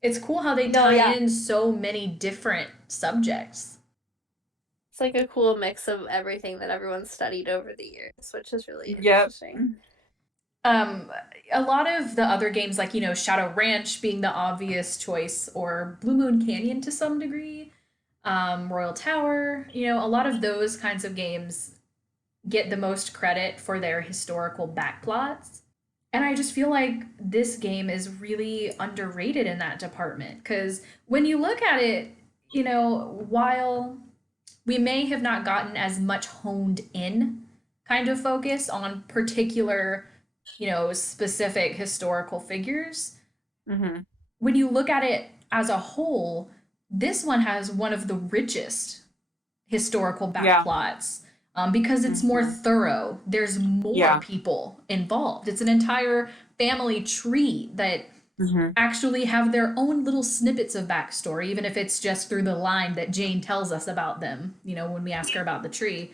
It's cool how they tie in so many different subjects. It's like a cool mix of everything that everyone's studied over the years, which is really interesting. A lot of the other games, like, you know, Shadow Ranch being the obvious choice, or Blue Moon Canyon to some degree, Royal Tower, you know, a lot of those kinds of games get the most credit for their historical backplots. And I just feel like this game is really underrated in that department. Because when you look at it, you know, while we may have not gotten as much honed in kind of focus on particular, you know, specific historical figures, when you look at it as a whole, this one has one of the richest historical backplots. Because it's more thorough. There's more people involved. It's an entire family tree that actually have their own little snippets of backstory, even if it's just through the line that Jane tells us about them, you know, when we ask her about the tree.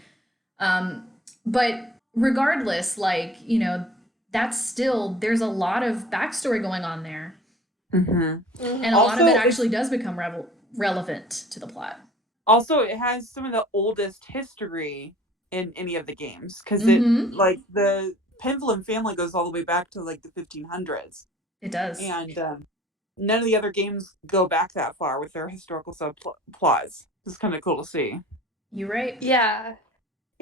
But regardless, like, you know, that's still, there's a lot of backstory going on there. And a lot of it actually does become relevant to the plot. Also, it has some of the oldest history in any of the games, because it like the Pendulum family goes all the way back to like the 1500s. It does. And none of the other games go back that far with their historical subplots. It's kind of cool to see. You're right. Yeah,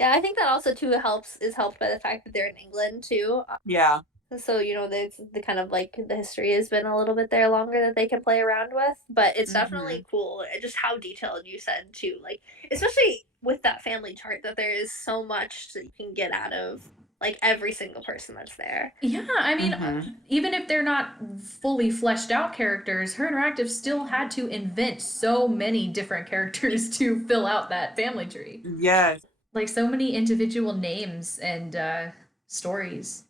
I think that also too is helped by the fact that they're in England too. Yeah. So, you know, the kind of like the history has been a little bit there longer that they can play around with, but it's definitely cool just how detailed you said too, like especially with that family chart, that there is so much that you can get out of like every single person that's there. Yeah, I mean, even if they're not fully fleshed out characters, Her Interactive still had to invent so many different characters to fill out that family tree. Yes. Like so many individual names and stories.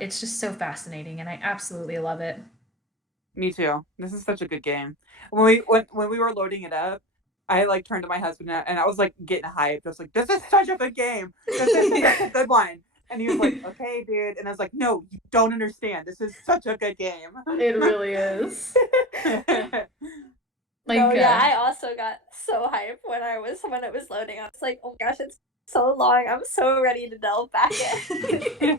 It's just so fascinating, and I absolutely love it. Me too. This is such a good game. When we were loading it up, I like turned to my husband and I was like getting hyped. I was like, "This is such a good game. This is such a good one." And he was like, "Okay, dude." And I was like, "No, you don't understand. This is such a good game." It really is. No, yeah, I also got so hyped when it was loading. I was like, oh my gosh, it's so long. I'm so ready to delve back in.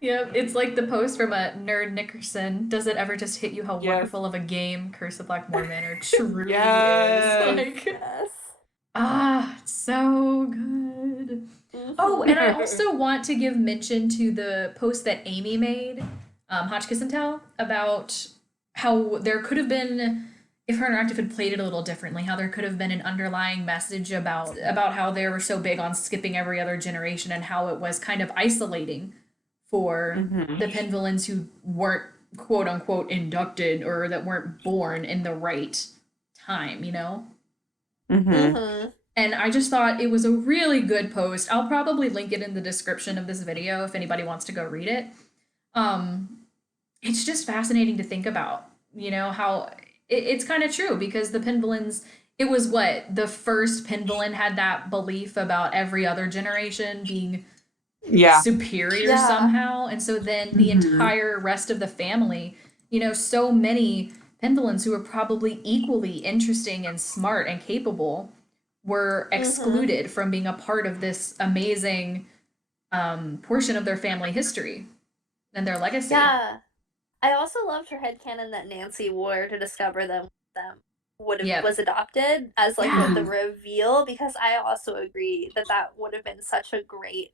Yep, it's like the post from a Nerd Nickerson. Does it ever just hit you how Yes. wonderful of a game Curse of Blackmoor Manor truly Yes. is? Like, Yes. it's so good. Oh, and I also want to give mention to the post that Amy made, Hotchkiss and Tell, about how there could have been, if her interactive had played it a little differently, how there could have been an underlying message about how they were so big on skipping every other generation and how it was kind of isolating for the Penvillains who weren't quote unquote inducted or that weren't born in the right time, you know? And I just thought it was a really good post. I'll probably link it in the description of this video if anybody wants to go read it. It's just fascinating to think about, you know, how it's kind of true because the Penvillains, it was what the first Penvillain had that belief about every other generation being superior somehow. And so then the entire rest of the family, you know, so many Penvillains who were probably equally interesting and smart and capable were excluded from being a part of this amazing portion of their family history and their legacy. Yeah. I also loved her headcanon that Nancy wore to discover them was adopted as like the reveal, because I also agree that would have been such a great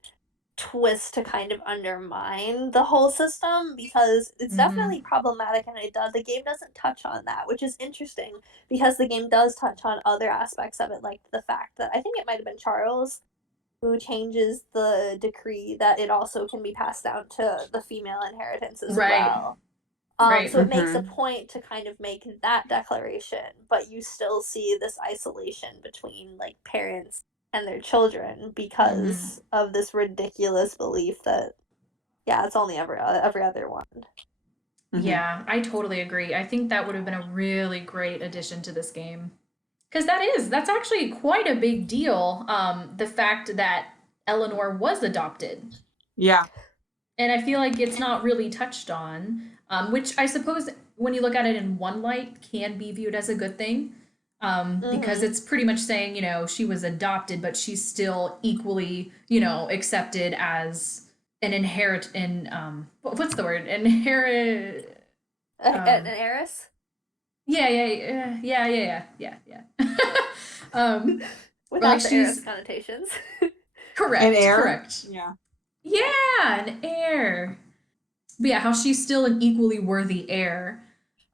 twist to kind of undermine the whole system, because it's definitely problematic, and the game doesn't touch on that, which is interesting because the game does touch on other aspects of it, like the fact that I think it might have been Charles who changes the decree that it also can be passed down to the female inheritance as well. So it makes a point to kind of make that declaration, but you still see this isolation between like parents and their children because of this ridiculous belief that it's only every other one. Yeah, I totally agree. I think that would have been a really great addition to this game. Because that's actually quite a big deal, the fact that Eleanor was adopted. Yeah. And I feel like it's not really touched on, which I suppose when you look at it in one light can be viewed as a good thing, because it's pretty much saying, you know, she was adopted, but she's still equally, you know, accepted as an what's the word? An heiress? Yeah. Without the heiress connotations. Correct. An heir? Correct. Yeah. Yeah, an heir. But yeah, how she's still an equally worthy heir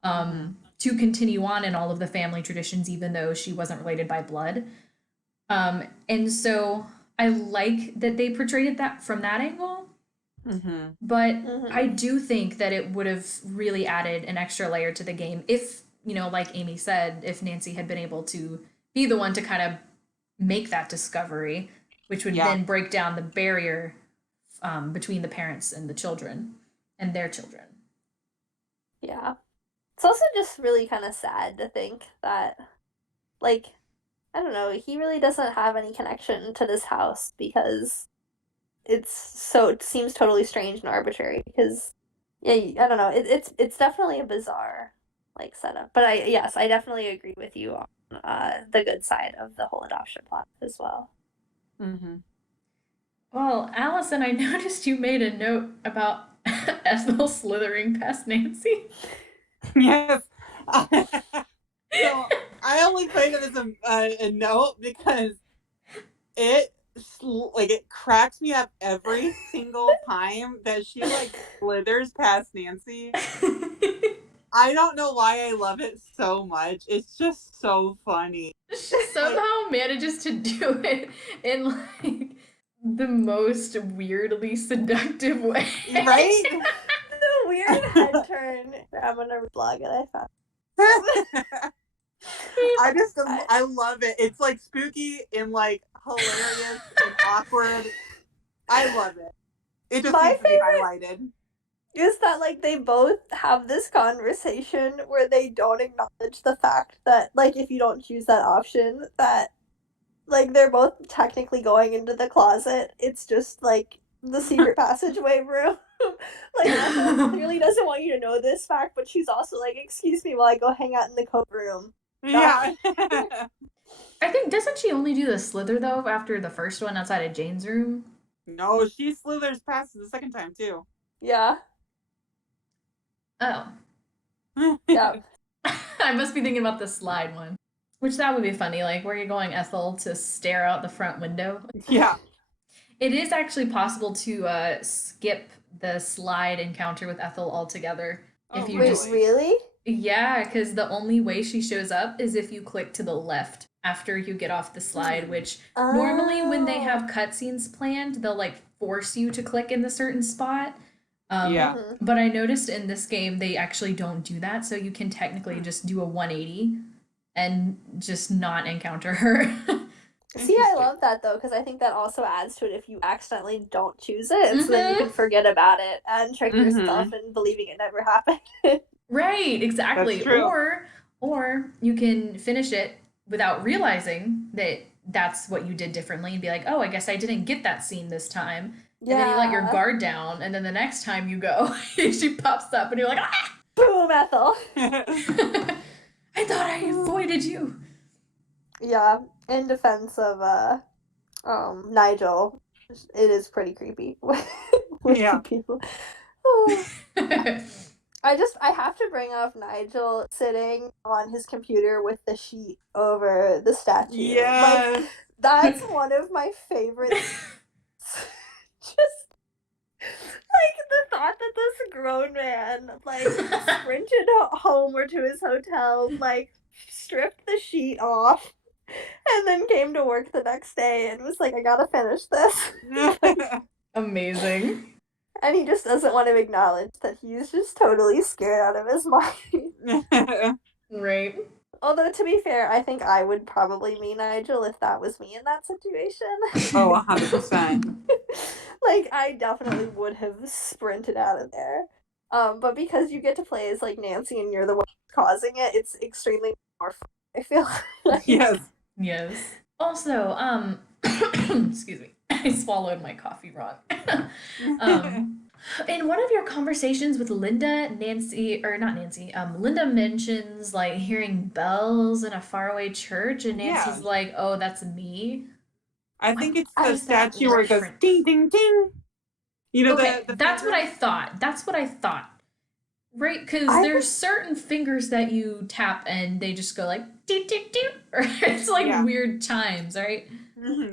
to continue on in all of the family traditions, even though she wasn't related by blood. And so I like that they portrayed it that from that angle. But I do think that it would have really added an extra layer to the game if, you know, like Amy said, if Nancy had been able to be the one to kind of make that discovery, which would then break down the barrier between the parents and the children and their children. Yeah. It's also just really kind of sad to think that, like, I don't know, he really doesn't have any connection to this house because it seems totally strange and arbitrary because, I don't know, it's definitely a bizarre, like, setup. But I definitely agree with you on the good side of the whole adoption plot as well. Well, Allison, I noticed you made a note about Ethel slithering past Nancy. Yes. So I only played it as a note because it cracks me up every single time that she like slithers past Nancy. I don't know why I love it so much. It's just so funny. She somehow manages to do it in like the most weirdly seductive way. Right? The weird head turn. I'm gonna vlog it. I found. I love it. It's like spooky and like hilarious and awkward. I love it. It just needs to be highlighted. Is that like they both have this conversation where they don't acknowledge the fact that like if you don't choose that option that like they're both technically going into the closet. It's just like the secret passageway room. Like Ethel clearly doesn't want you to know this fact, but she's also like, excuse me while I go hang out in the coat room. Yeah. I think, doesn't she only do the slither, though, after the first one outside of Jane's room? No, she slithers past it the second time, too. Yeah. Oh. Yeah. I must be thinking about the slide one. Which that would be funny, like, where you're going, Ethel, to stare out the front window. Yeah. It is actually possible to skip the slide encounter with Ethel altogether. Oh, If you Wait, just really? Yeah, because the only way she shows up is if you click to the left after you get off the slide, which normally when they Oh. have cutscenes planned, they'll like force you to click in the certain spot. Yeah. But I noticed in this game they actually don't do that, so you can technically just do a 180 and just not encounter her. See, I love that though, because I think that also adds to it if you accidentally don't choose it, and so then you Mhm. can forget about it and trick yourself into believing it never happened. Right, exactly. That's true. Or you can finish it without realizing that that's what you did differently and be like, "Oh, I guess I didn't get that scene this time." And then you let your Yeah. guard down, and then the next time you go, she pops up and you're like, "Ah!" Boom, Ethel. I thought I avoided you. Yeah, in defense of Nigel, it is pretty creepy with Yeah. people. Oh. I have to bring up Nigel sitting on his computer with the sheet over the statue. Yes. Like, that's one of my favorites. Just like the thought that this grown man like sprinted home or to his hotel, like stripped the sheet off, and then came to work the next day and was like, I gotta finish this. Amazing. And he just doesn't want to acknowledge that he's just totally scared out of his mind. Right. Although, to be fair, I think I would probably be Nigel if that was me in that situation. Oh, 100%. Like, I definitely would have sprinted out of there. But because you get to play as, like, Nancy and you're the one causing it, it's extremely more fun, I feel like. Yes. Yes. Also, excuse me. I swallowed my coffee wrong. In one of your conversations with Linda, Linda mentions like hearing bells in a faraway church, and Nancy's Yeah. like, "Oh, that's me." I think it's Why the is that statue where it goes different? ding, ding, ding. You know, Okay, the that's what I fingers? thought. That's what I thought. Right? Because I there's was certain fingers that you tap and they just go like doot doot doot, or it's like Yeah. weird chimes, right?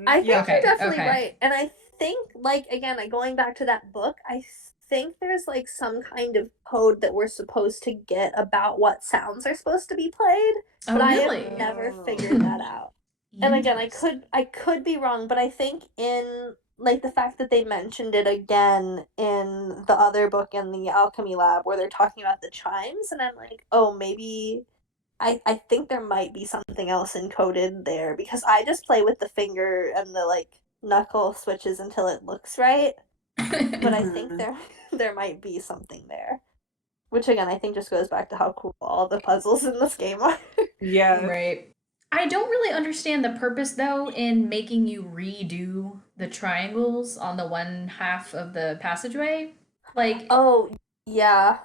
I think Yeah. Okay, you're definitely okay. right. And I think, like, again, going back to that book, I think there's, like, some kind of code that we're supposed to get about what sounds are supposed to be played. Oh, But I really? have never figured that out. And again, I could be wrong, but I think in, like, the fact that they mentioned it again in the other book in the alchemy lab where they're talking about the chimes, and I'm like, oh, maybe I think there might be something else encoded there because I just play with the finger and the like knuckle switches until it looks right. But I think there might be something there. Which again I think just goes back to how cool all the puzzles in this game are. Yes. Right. I don't really understand the purpose though in making you redo the triangles on the one half of the passageway. Like, Oh yeah.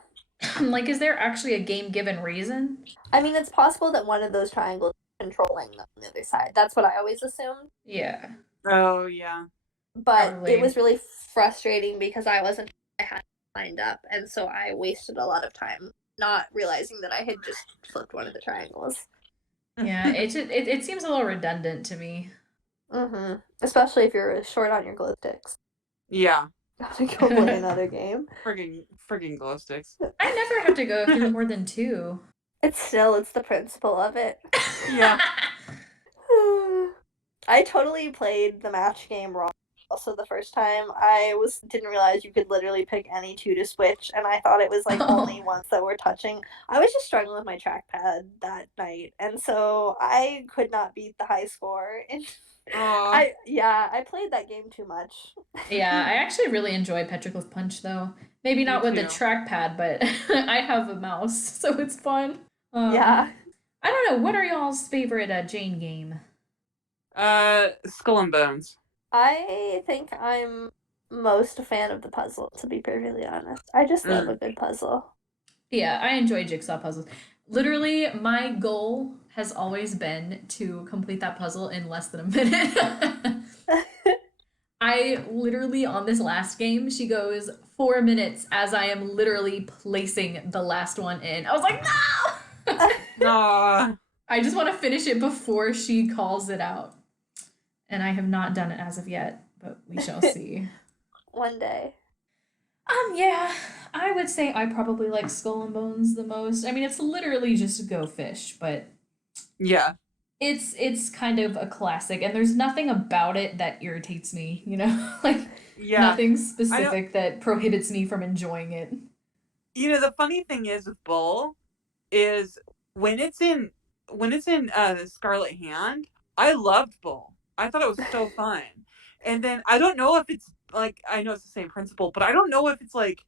like is there actually a game given reason? I mean it's possible that one of those triangles is controlling them on the other side. That's what I always assumed. Yeah, Oh, yeah. But probably. it was really frustrating because I had lined up, and so I wasted a lot of time not realizing that I had just flipped one of the triangles. Yeah, it seems a little redundant to me. Mm-hmm. Especially if you're short on your glow sticks. Yeah. Gotta go play another game. Friggin' glow sticks. I never have to go through more than two. It's the principle of it. Yeah. I totally played the match game wrong. Also, the first time I didn't realize you could literally pick any two to switch, and I thought it was like only ones that were touching. I was just struggling with my trackpad that night, and so I could not beat the high score. And I played that game too much. Yeah, I actually really enjoy Petroglyph Punch though. Maybe not with the trackpad, but I have a mouse, so it's fun. Yeah. I don't know. What are y'all's favorite Jane game? Skull and Bones. I think I'm most a fan of the puzzle, to be perfectly honest. I just love a good puzzle. Yeah, I enjoy jigsaw puzzles. Literally, my goal has always been to complete that puzzle in less than a minute. I literally, on this last game, she goes 4 minutes as I am literally placing the last one in. I was like, no! Aw. I just want to finish it before she calls it out. And I have not done it as of yet, but we shall see. One day. Yeah, I would say I probably like Skull and Bones the most. I mean, it's literally just Go Fish, but Yeah. it's kind of a classic, and there's nothing about it that irritates me, you know? Like, Yeah. nothing specific that prohibits me from enjoying it. You know, the funny thing is with Bull is when it's in Scarlet Hand, I loved Bull. I thought it was so fun. And then I don't know if it's like, I know it's the same principle, but I don't know if it's like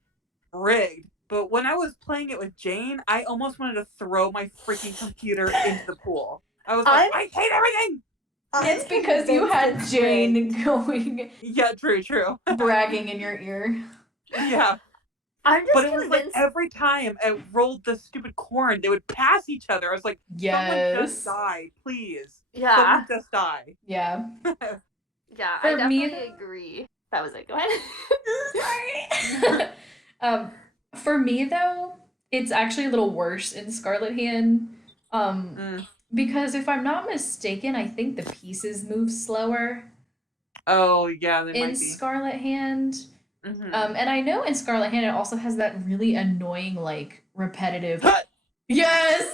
rigged. But when I was playing it with Jane, I almost wanted to throw my freaking computer into the pool. I was like, I hate everything. It's because you had Jane going. Yeah, true. Bragging in your ear. Yeah. I'm just But it convinced. was like every time I rolled the stupid corn, they would pass each other. I was like, someone just die, please. Yeah. Someone just die. Yeah. Yeah, For I definitely me, agree. That was it. Go ahead. Sorry. For me though, it's actually a little worse in Scarlet Hand. Because if I'm not mistaken, I think the pieces move slower. Oh yeah, they in might be. Scarlet Hand. Mm-hmm. And I know in Scarlet Hand it also has that really annoying, like, repetitive. Yes!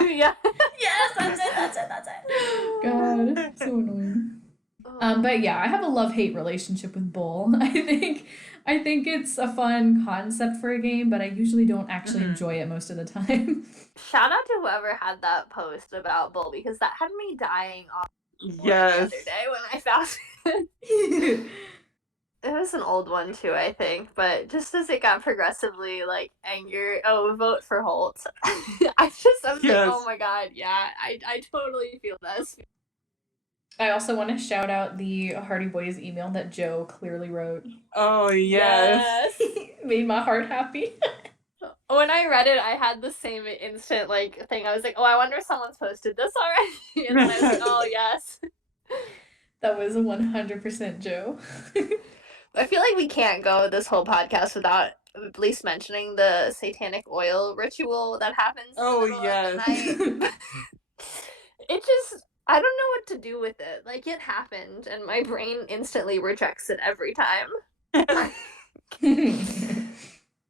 Yeah. Yes, that's it. God, so annoying. But yeah, I have a love-hate relationship with Bull. I think it's a fun concept for a game, but I usually don't actually enjoy it most of the time. Shout out to whoever had that post about Bull, because that had me dying on the other day when I found it. It was an old one too, I think, but just as it got progressively like angry, vote for Holt. I was like, oh my god, yeah, I totally feel this. I also want to shout out the Hardy Boys email that Joe clearly wrote. Oh yes. Made my heart happy. When I read it, I had the same instant like thing. I was like, oh, I wonder if someone's posted this already. And then I was like, oh yes. That was 100% Joe. I feel like we can't go this whole podcast without at least mentioning the satanic oil ritual that happens. Oh in the middle of the night. It just, I don't know what to do with it. Like, it happened, and my brain instantly rejects it every time.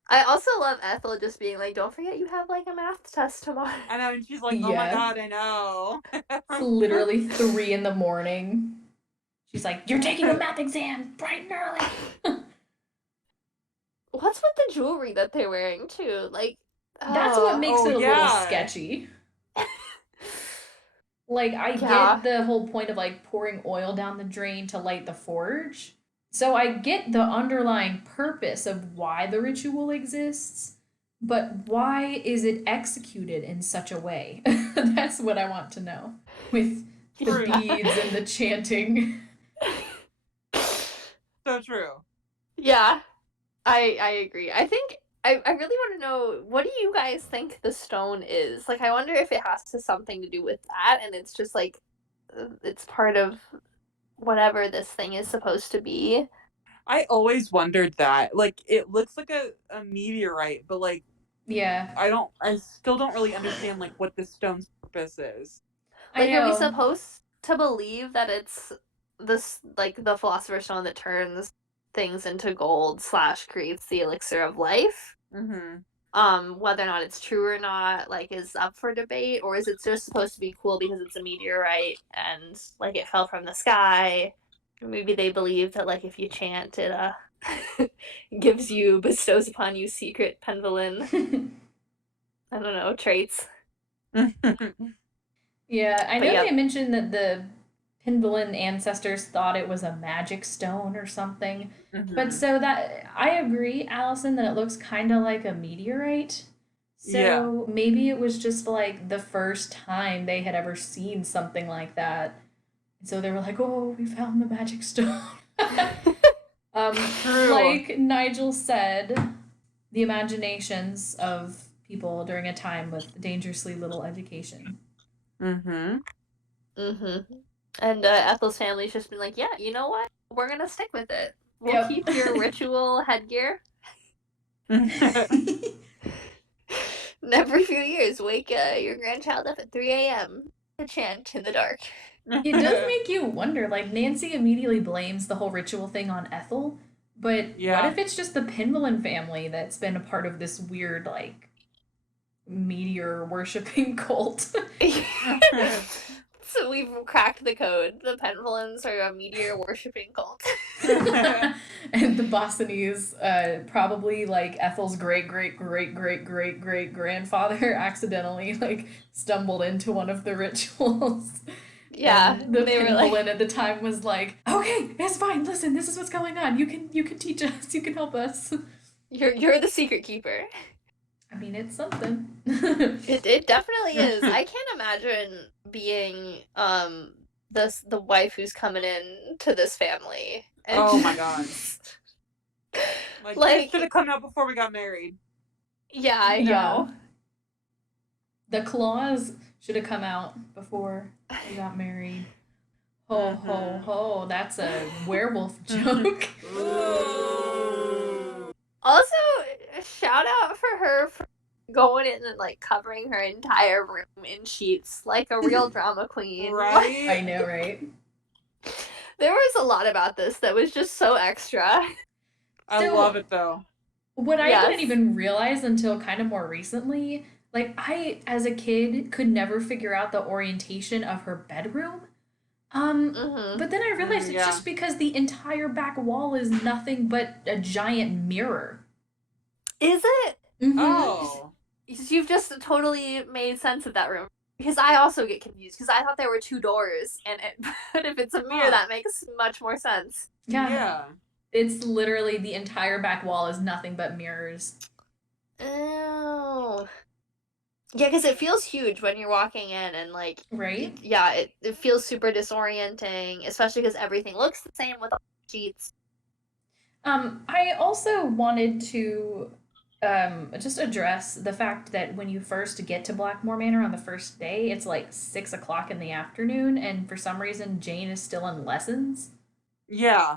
I also love Ethel just being like, don't forget you have, like, a math test tomorrow. I know, and she's like, oh my god, I know. It's literally 3 a.m. She's like, you're taking a math exam bright and early. What's with the jewelry that they're wearing, too? Like, that's what makes it a little sketchy. Like, I get the whole point of, like, pouring oil down the drain to light the forge. So I get the underlying purpose of why the ritual exists, but why is it executed in such a way? That's what I want to know. With the beads and the chanting. So true. Yeah, I agree. I think I really want to know, what do you guys think the stone is? Like, I wonder if it has something to do with that, and it's just like, it's part of whatever this thing is supposed to be. I always wondered that. Like, it looks like a meteorite, but like, yeah, I still don't really understand like what the stone's purpose is. Like, are we supposed to believe that it's this, like, the Philosopher's Stone that turns things into gold / creates the elixir of life? Whether or not it's true or not, like, is up for debate, or is it just supposed to be cool because it's a meteorite and, like, it fell from the sky? Or maybe they believe that, like, if you chant, it bestows upon you secret Penvillin I don't know, traits. Yeah, I know they mentioned that the Penvillin ancestors thought it was a magic stone or something. But so that, I agree, Allison, that it looks kind of like a meteorite. So maybe it was just like the first time they had ever seen something like that. And so they were like, oh, we found the magic stone. Like Nigel said, the imaginations of people during a time with dangerously little education. Mm-hmm. Mm-hmm. And Ethel's family's just been like, yeah, you know what? We're gonna stick with it. We'll Yep. keep your ritual headgear. And every few years, wake your grandchild up at 3 a.m. to chant in the dark. It does make you wonder, like, Nancy immediately blames the whole ritual thing on Ethel, but what Yeah. if it's just the Penvillin family that's been a part of this weird, like, meteor worshipping cult? So we've cracked the code. The Penvillins are a meteor worshipping cult. And the Bostonese, probably like Ethel's great great great great great great grandfather, accidentally like stumbled into one of the rituals. Yeah, And the they were Penvillin like, at the time was like, "Okay, it's fine. Listen, this is what's going on. You can teach us. You can help us." you're the secret keeper. I mean, it's something. It definitely is. I can't imagine being the wife who's coming in to this family. And Oh my god. Like, this should have like come out before we got married. yeah, I Yeah. know. The claws should have come out before we got married. Ho ho ho! That's a werewolf joke. Also, shout out for her for going in and like covering her entire room in sheets like a real drama queen. Right? I know, right? There was a lot about this that was just so extra. I So- love it though. What I Yes. didn't even realize until kind of more recently, like I, as a kid, could never figure out the orientation of her bedroom. Mm-hmm. But then I realized it's yeah. just because the entire back wall is nothing but a giant mirror. Is it? Mhm. Oh. You've just totally made sense of that room. Because I also get confused because I thought there were two doors, and but if it's a mirror, Huh. that makes much more sense. Yeah. It's literally the entire back wall is nothing but mirrors. Oh. Yeah, because it feels huge when you're walking in, and like, Right? yeah, it feels super disorienting, especially because everything looks the same with all the sheets. I also wanted to just address the fact that when you first get to Blackmoor Manor on the first day, it's like 6 o'clock in the afternoon, and for some reason Jane is still in lessons. Yeah.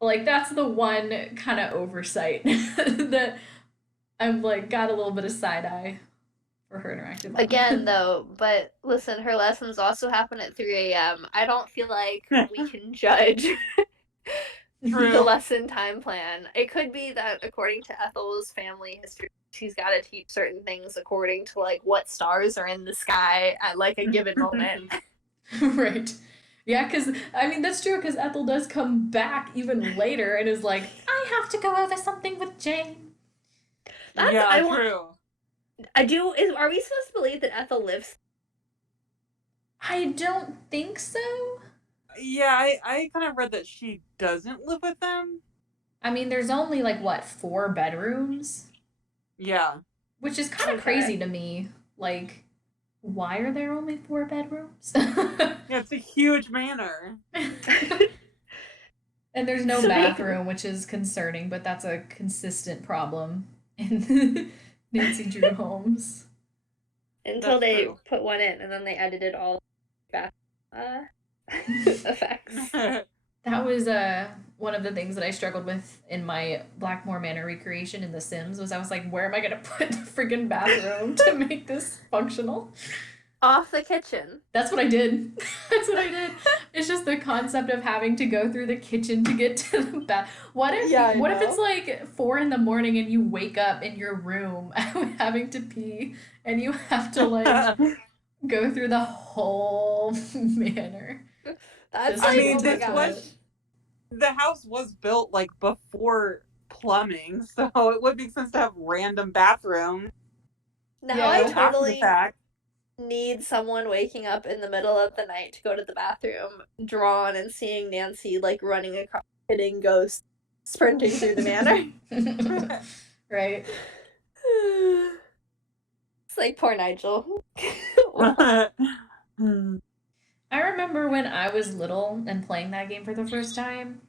Like that's the one kind of oversight that I'm like got a little bit of side eye for her interactive. Again, though, but listen, her lessons also happen at 3 a.m. I don't feel like we can judge True. the lesson time plan. It could be that according to Ethel's family history, she's got to teach certain things according to like what stars are in the sky at like a given moment. Right. Yeah, because I mean that's true. Because Ethel does come back even later and is like, "I have to go over something with Jane." That's, yeah, I true. I do. Are we supposed to believe that Ethel lives? I don't think so. Yeah, I kind of read that she doesn't live with them. I mean, there's only like what 4 bedrooms, Yeah. which is kind of Okay. crazy to me. Like, why are there only 4 bedrooms? Yeah, it's a huge manor. And there's no So they- bathroom, which is concerning, but that's a consistent problem in Nancy Drew homes. Until That's they true. put one in, and then they edited all back effects. That was one of the things that I struggled with in my Blackmoor Manor recreation in The Sims was I was like, where am I gonna put the friggin' bathroom to make this functional? Off the kitchen. That's what I did. That's what I did. It's just the concept of having to go through the kitchen to get to the bath. What if Yeah, I what if know. it's like 4 in the morning and you wake up in your room having to pee and you have to like go through the whole manor? That's Just like, I mean, oh my this gosh. was the house was built like before plumbing, so it would make sense to have random bathrooms. Now Yeah, I after the totally fact. need someone waking up in the middle of the night to go to the bathroom, drawn and seeing Nancy like running across, hitting ghosts, sprinting through the manor. Right. It's like poor Nigel. I remember when I was little and playing that game for the first time,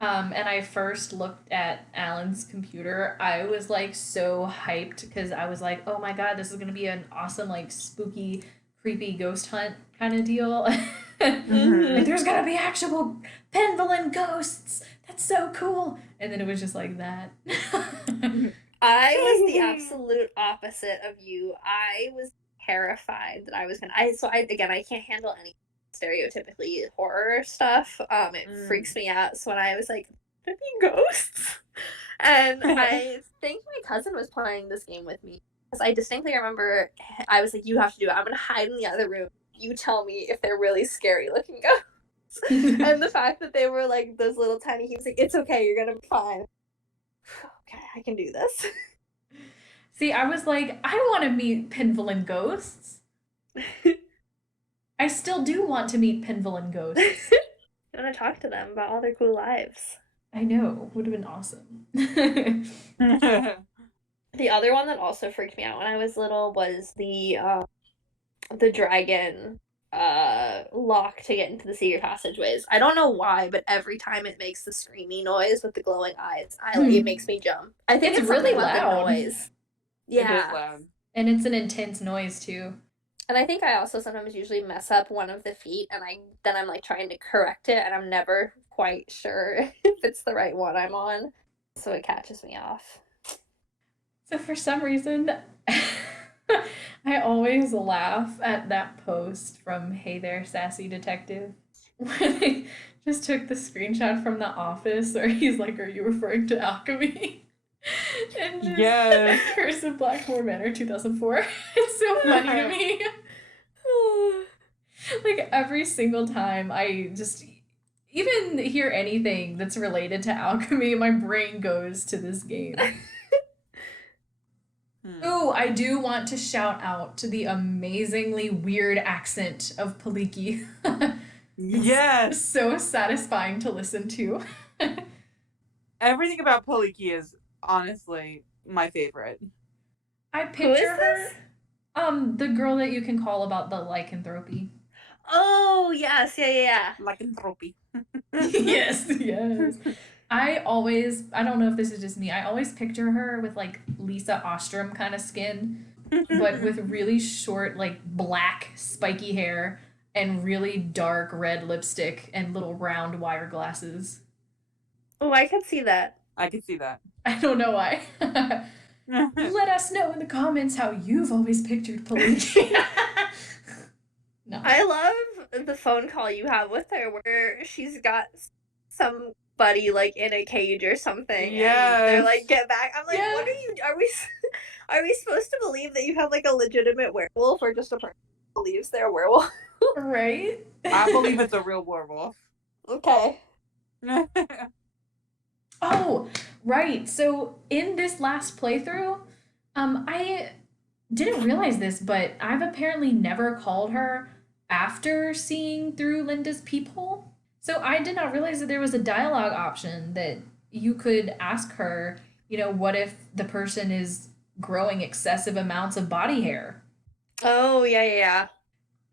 and I first looked at Alan's computer, I was like so hyped because I was like, oh my god, this is gonna be an awesome, like spooky, creepy ghost hunt kind of deal. Mhm. Like, there's gonna be actual Penvillain ghosts. That's so cool. And then it was just like that. I was the absolute opposite of you. I was terrified that I was gonna. I can't handle any stereotypically horror stuff. It freaks me out. So when I was like, "There be ghosts," and I think my cousin was playing this game with me because I distinctly remember I was like, "You have to do it. I'm gonna hide in the other room. You tell me if they're really scary looking ghosts." And the fact that they were like those little tiny, he was like, "It's okay. You're gonna be fine." Okay, I can do this. See, I was like, I want to meet Penvillain ghosts. I still do want to meet Penvillain ghosts. I want to talk to them about all their cool lives. I know, would have been awesome. The other one that also freaked me out when I was little was the dragon lock to get into the secret passageways. I don't know why, but every time it makes the screamy noise with the glowing eyes, it makes me jump. I think it's really loud. loud. Noise. Yeah. It is loud. And it's an intense noise too. And I think I also sometimes usually mess up one of the feet, and I'm like trying to correct it, and I'm never quite sure if it's the right one I'm on, so it catches me off. So for some reason, I always laugh at that post from Hey There, Sassy Detective, where they just took the screenshot from The Office, where he's like, "Are you referring to alchemy?" And just Yes. Curse of Blackmoor Manor 2004. It's so funny to me. Like every single time I just even hear anything that's related to alchemy, my brain goes to this game. Ooh, I do want to shout out to the amazingly weird accent of Paliki. Yes. It's so satisfying to listen to. Everything about Paliki is honestly my favorite. I picture her. The girl that you can call about the lycanthropy. Oh, yes, yeah. Lycanthropy. Yes. I don't know if this is just me, I always picture her with like Lisa Ostrom kind of skin, but with really short, like black, spiky hair and really dark red lipstick and little round wire glasses. Oh, I could see that. I could see that. I don't know why. Let us know in the comments how you've always pictured Paliki. No. I love the phone call you have with her where she's got somebody like in a cage or something. Yes. And they're like, "Get back." I'm like, Yeah. What are we supposed to believe that you have like a legitimate werewolf or just a person who believes they're a werewolf? Right? I believe it's a real werewolf. Okay. Oh, right. So in this last playthrough, I didn't realize this, but I've apparently never called her after seeing through Linda's peephole. So I did not realize that there was a dialogue option that you could ask her, what if the person is growing excessive amounts of body hair? Oh, yeah.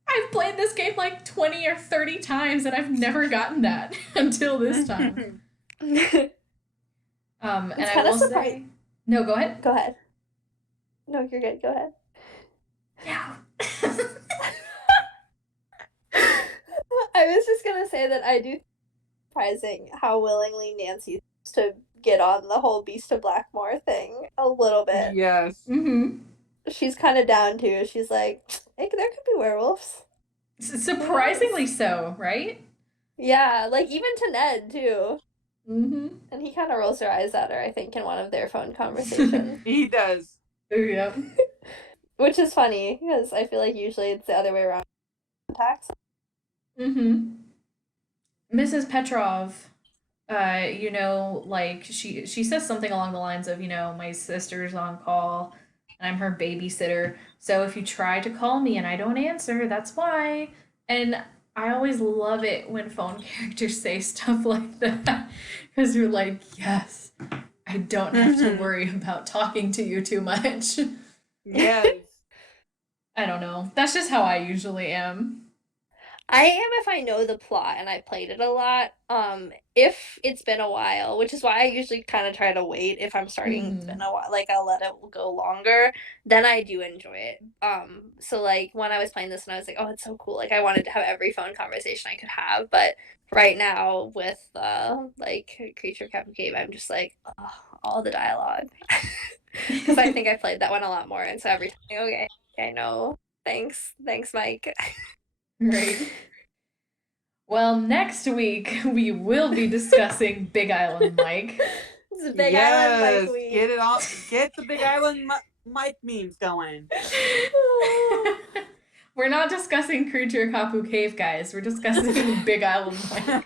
I've played this game like 20 or 30 times and I've never gotten that until this time. And I will say... No, go ahead. Go ahead. No, you're good. Go ahead. Yeah. I was just gonna say that I do surprising how willingly Nancy used to get on the whole Beast of Blackmoor thing a little bit. Yes. Mm-hmm. She's kind of down too. She's like, hey, there could be werewolves. Surprisingly so, right? Yeah, like even to Ned too. Mm-hmm. And he kind of rolls her eyes at her, I think, in one of their phone conversations. He does. Yeah. Which is funny, because I feel like usually it's the other way around. Mm-hmm. Mrs. Petrov, like she says something along the lines of, my sister's on call and I'm her babysitter. So if you try to call me and I don't answer, that's why. And I always love it when phone characters say stuff like that because you're like, yes, I don't have to worry about talking to you too much. Yes. I don't know. That's just how I usually am. I am if I know the plot and I played it a lot. If it's been a while, which is why I usually kind of try to wait if I'm starting it's been a while, like I'll let it go longer, then I do enjoy it. So like when I was playing this and I was like, oh, it's so cool. Like I wanted to have every phone conversation I could have, but right now with like Creature Capital Cave, I'm just like, oh, all the dialogue. Because I think I played that one a lot more, and so every time, okay, I know. Thanks, Mike. Right. Well, next week we will be discussing Big Island Mike. It's Big Island Mike week. Get it on. Get the Big Island Mike memes going. We're not discussing Creature Kapu Cave, guys. We're discussing Big Island Mike.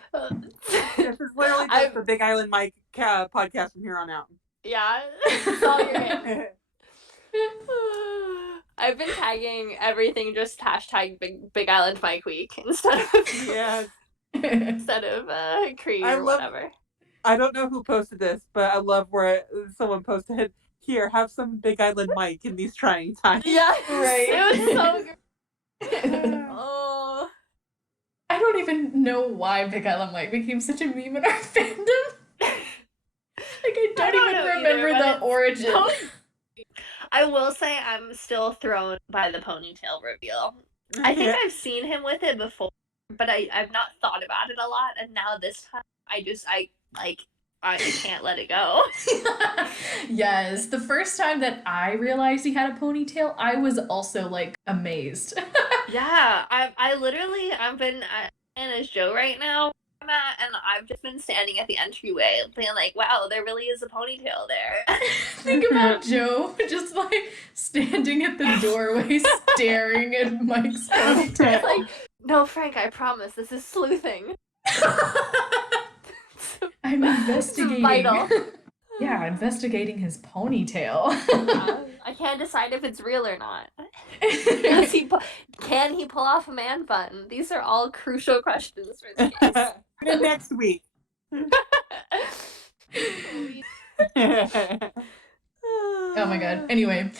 This is literally just the Big Island Mike podcast from here on out. Yeah, that's all you're getting. I've been tagging everything just hashtag Big Island Mike Week instead of Cree or whatever. I don't know who posted this, but I love where someone posted, here, have some Big Island Mike in these trying times. Yeah, right. It was so good. Oh. I don't even know why Big Island Mike became such a meme in our fandom. Like, I don't even remember the origin. I will say I'm still thrown by the ponytail reveal. I think I've seen him with it before, but I've not thought about it a lot, and now this time I can't let it go. Yes, the first time that I realized he had a ponytail, I was also like amazed. Yeah, I've been in as Joe right now, and I've just been standing at the entryway being like, wow, there really is a ponytail there. Think about Joe just like standing at the doorway staring at Mike's ponytail. Like, no, Frank, I promise this is sleuthing. I'm investigating. Vital. Yeah, investigating his ponytail. I can't decide if it's real or not. Can he pull off a man bun? These are all crucial questions for the case. Next week. Oh my god. Anyway.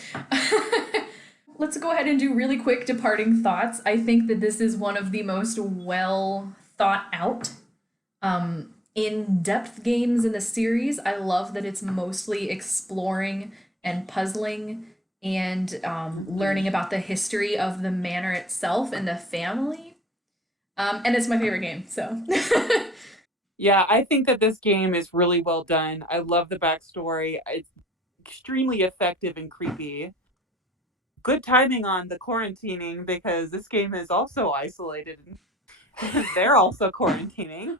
Let's go ahead and do really quick departing thoughts. I think that this is one of the most well thought out in-depth games in the series. I love that it's mostly exploring and puzzling and learning about the history of the manor itself and the family. And it's my favorite game, so. Yeah, I think that this game is really well done. I love the backstory. It's extremely effective and creepy. Good timing on the quarantining, because this game is also isolated. They're also quarantining.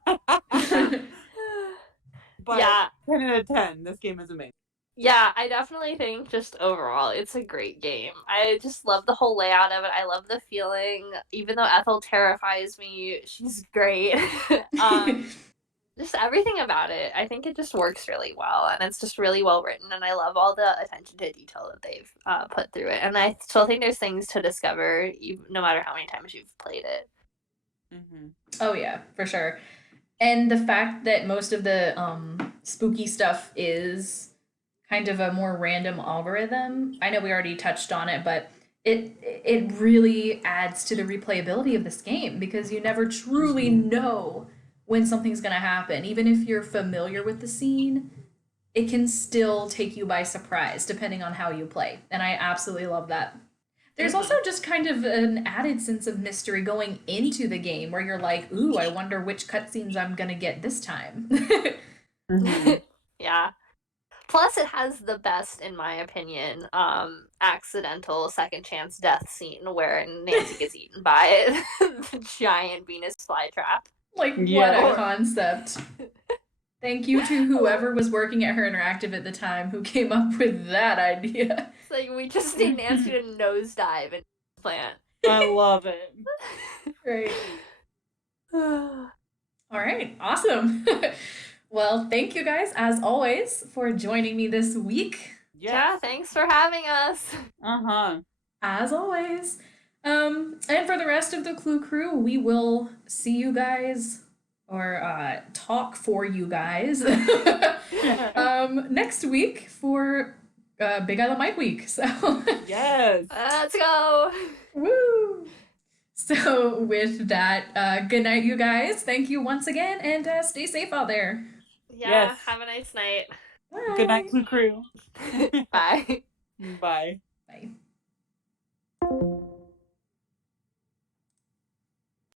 But yeah. 10 out of 10, this game is amazing. Yeah, I definitely think just overall it's a great game. I just love the whole layout of it. I love the feeling. Even though Ethel terrifies me, she's great. Just everything about it. I think it just works really well, and it's just really well written, and I love all the attention to detail that they've put through it. And I still think there's things to discover, no matter how many times you've played it. Mm-hmm. Oh yeah, for sure. And the fact that most of the spooky stuff is kind of a more random algorithm. I know we already touched on it, but it really adds to the replayability of this game, because you never truly know when something's going to happen. Even if you're familiar with the scene, it can still take you by surprise depending on how you play. And I absolutely love that. There's also just kind of an added sense of mystery going into the game where you're like, ooh, I wonder which cutscenes I'm going to get this time. Yeah. Plus, it has the best, in my opinion, accidental second chance death scene where Nancy gets eaten by the giant Venus flytrap. Like, what a concept. Thank you to whoever was working at Her Interactive at the time who came up with that idea. It's like, we just need Nancy to nosedive in the plant. I love it. Great. All right, awesome. Well, thank you guys, as always, for joining me this week. Yes. Yeah, thanks for having us. As always. And for the rest of the Clue crew, we will see you guys, or talk for you guys, next week for Big Island Mike Week. So yes. Let's go. Woo! So with that, good night, you guys. Thank you once again, and stay safe out there. Yeah, Yes. have a nice night. Good night, Bye. Clue Crew. Bye. Bye. Bye.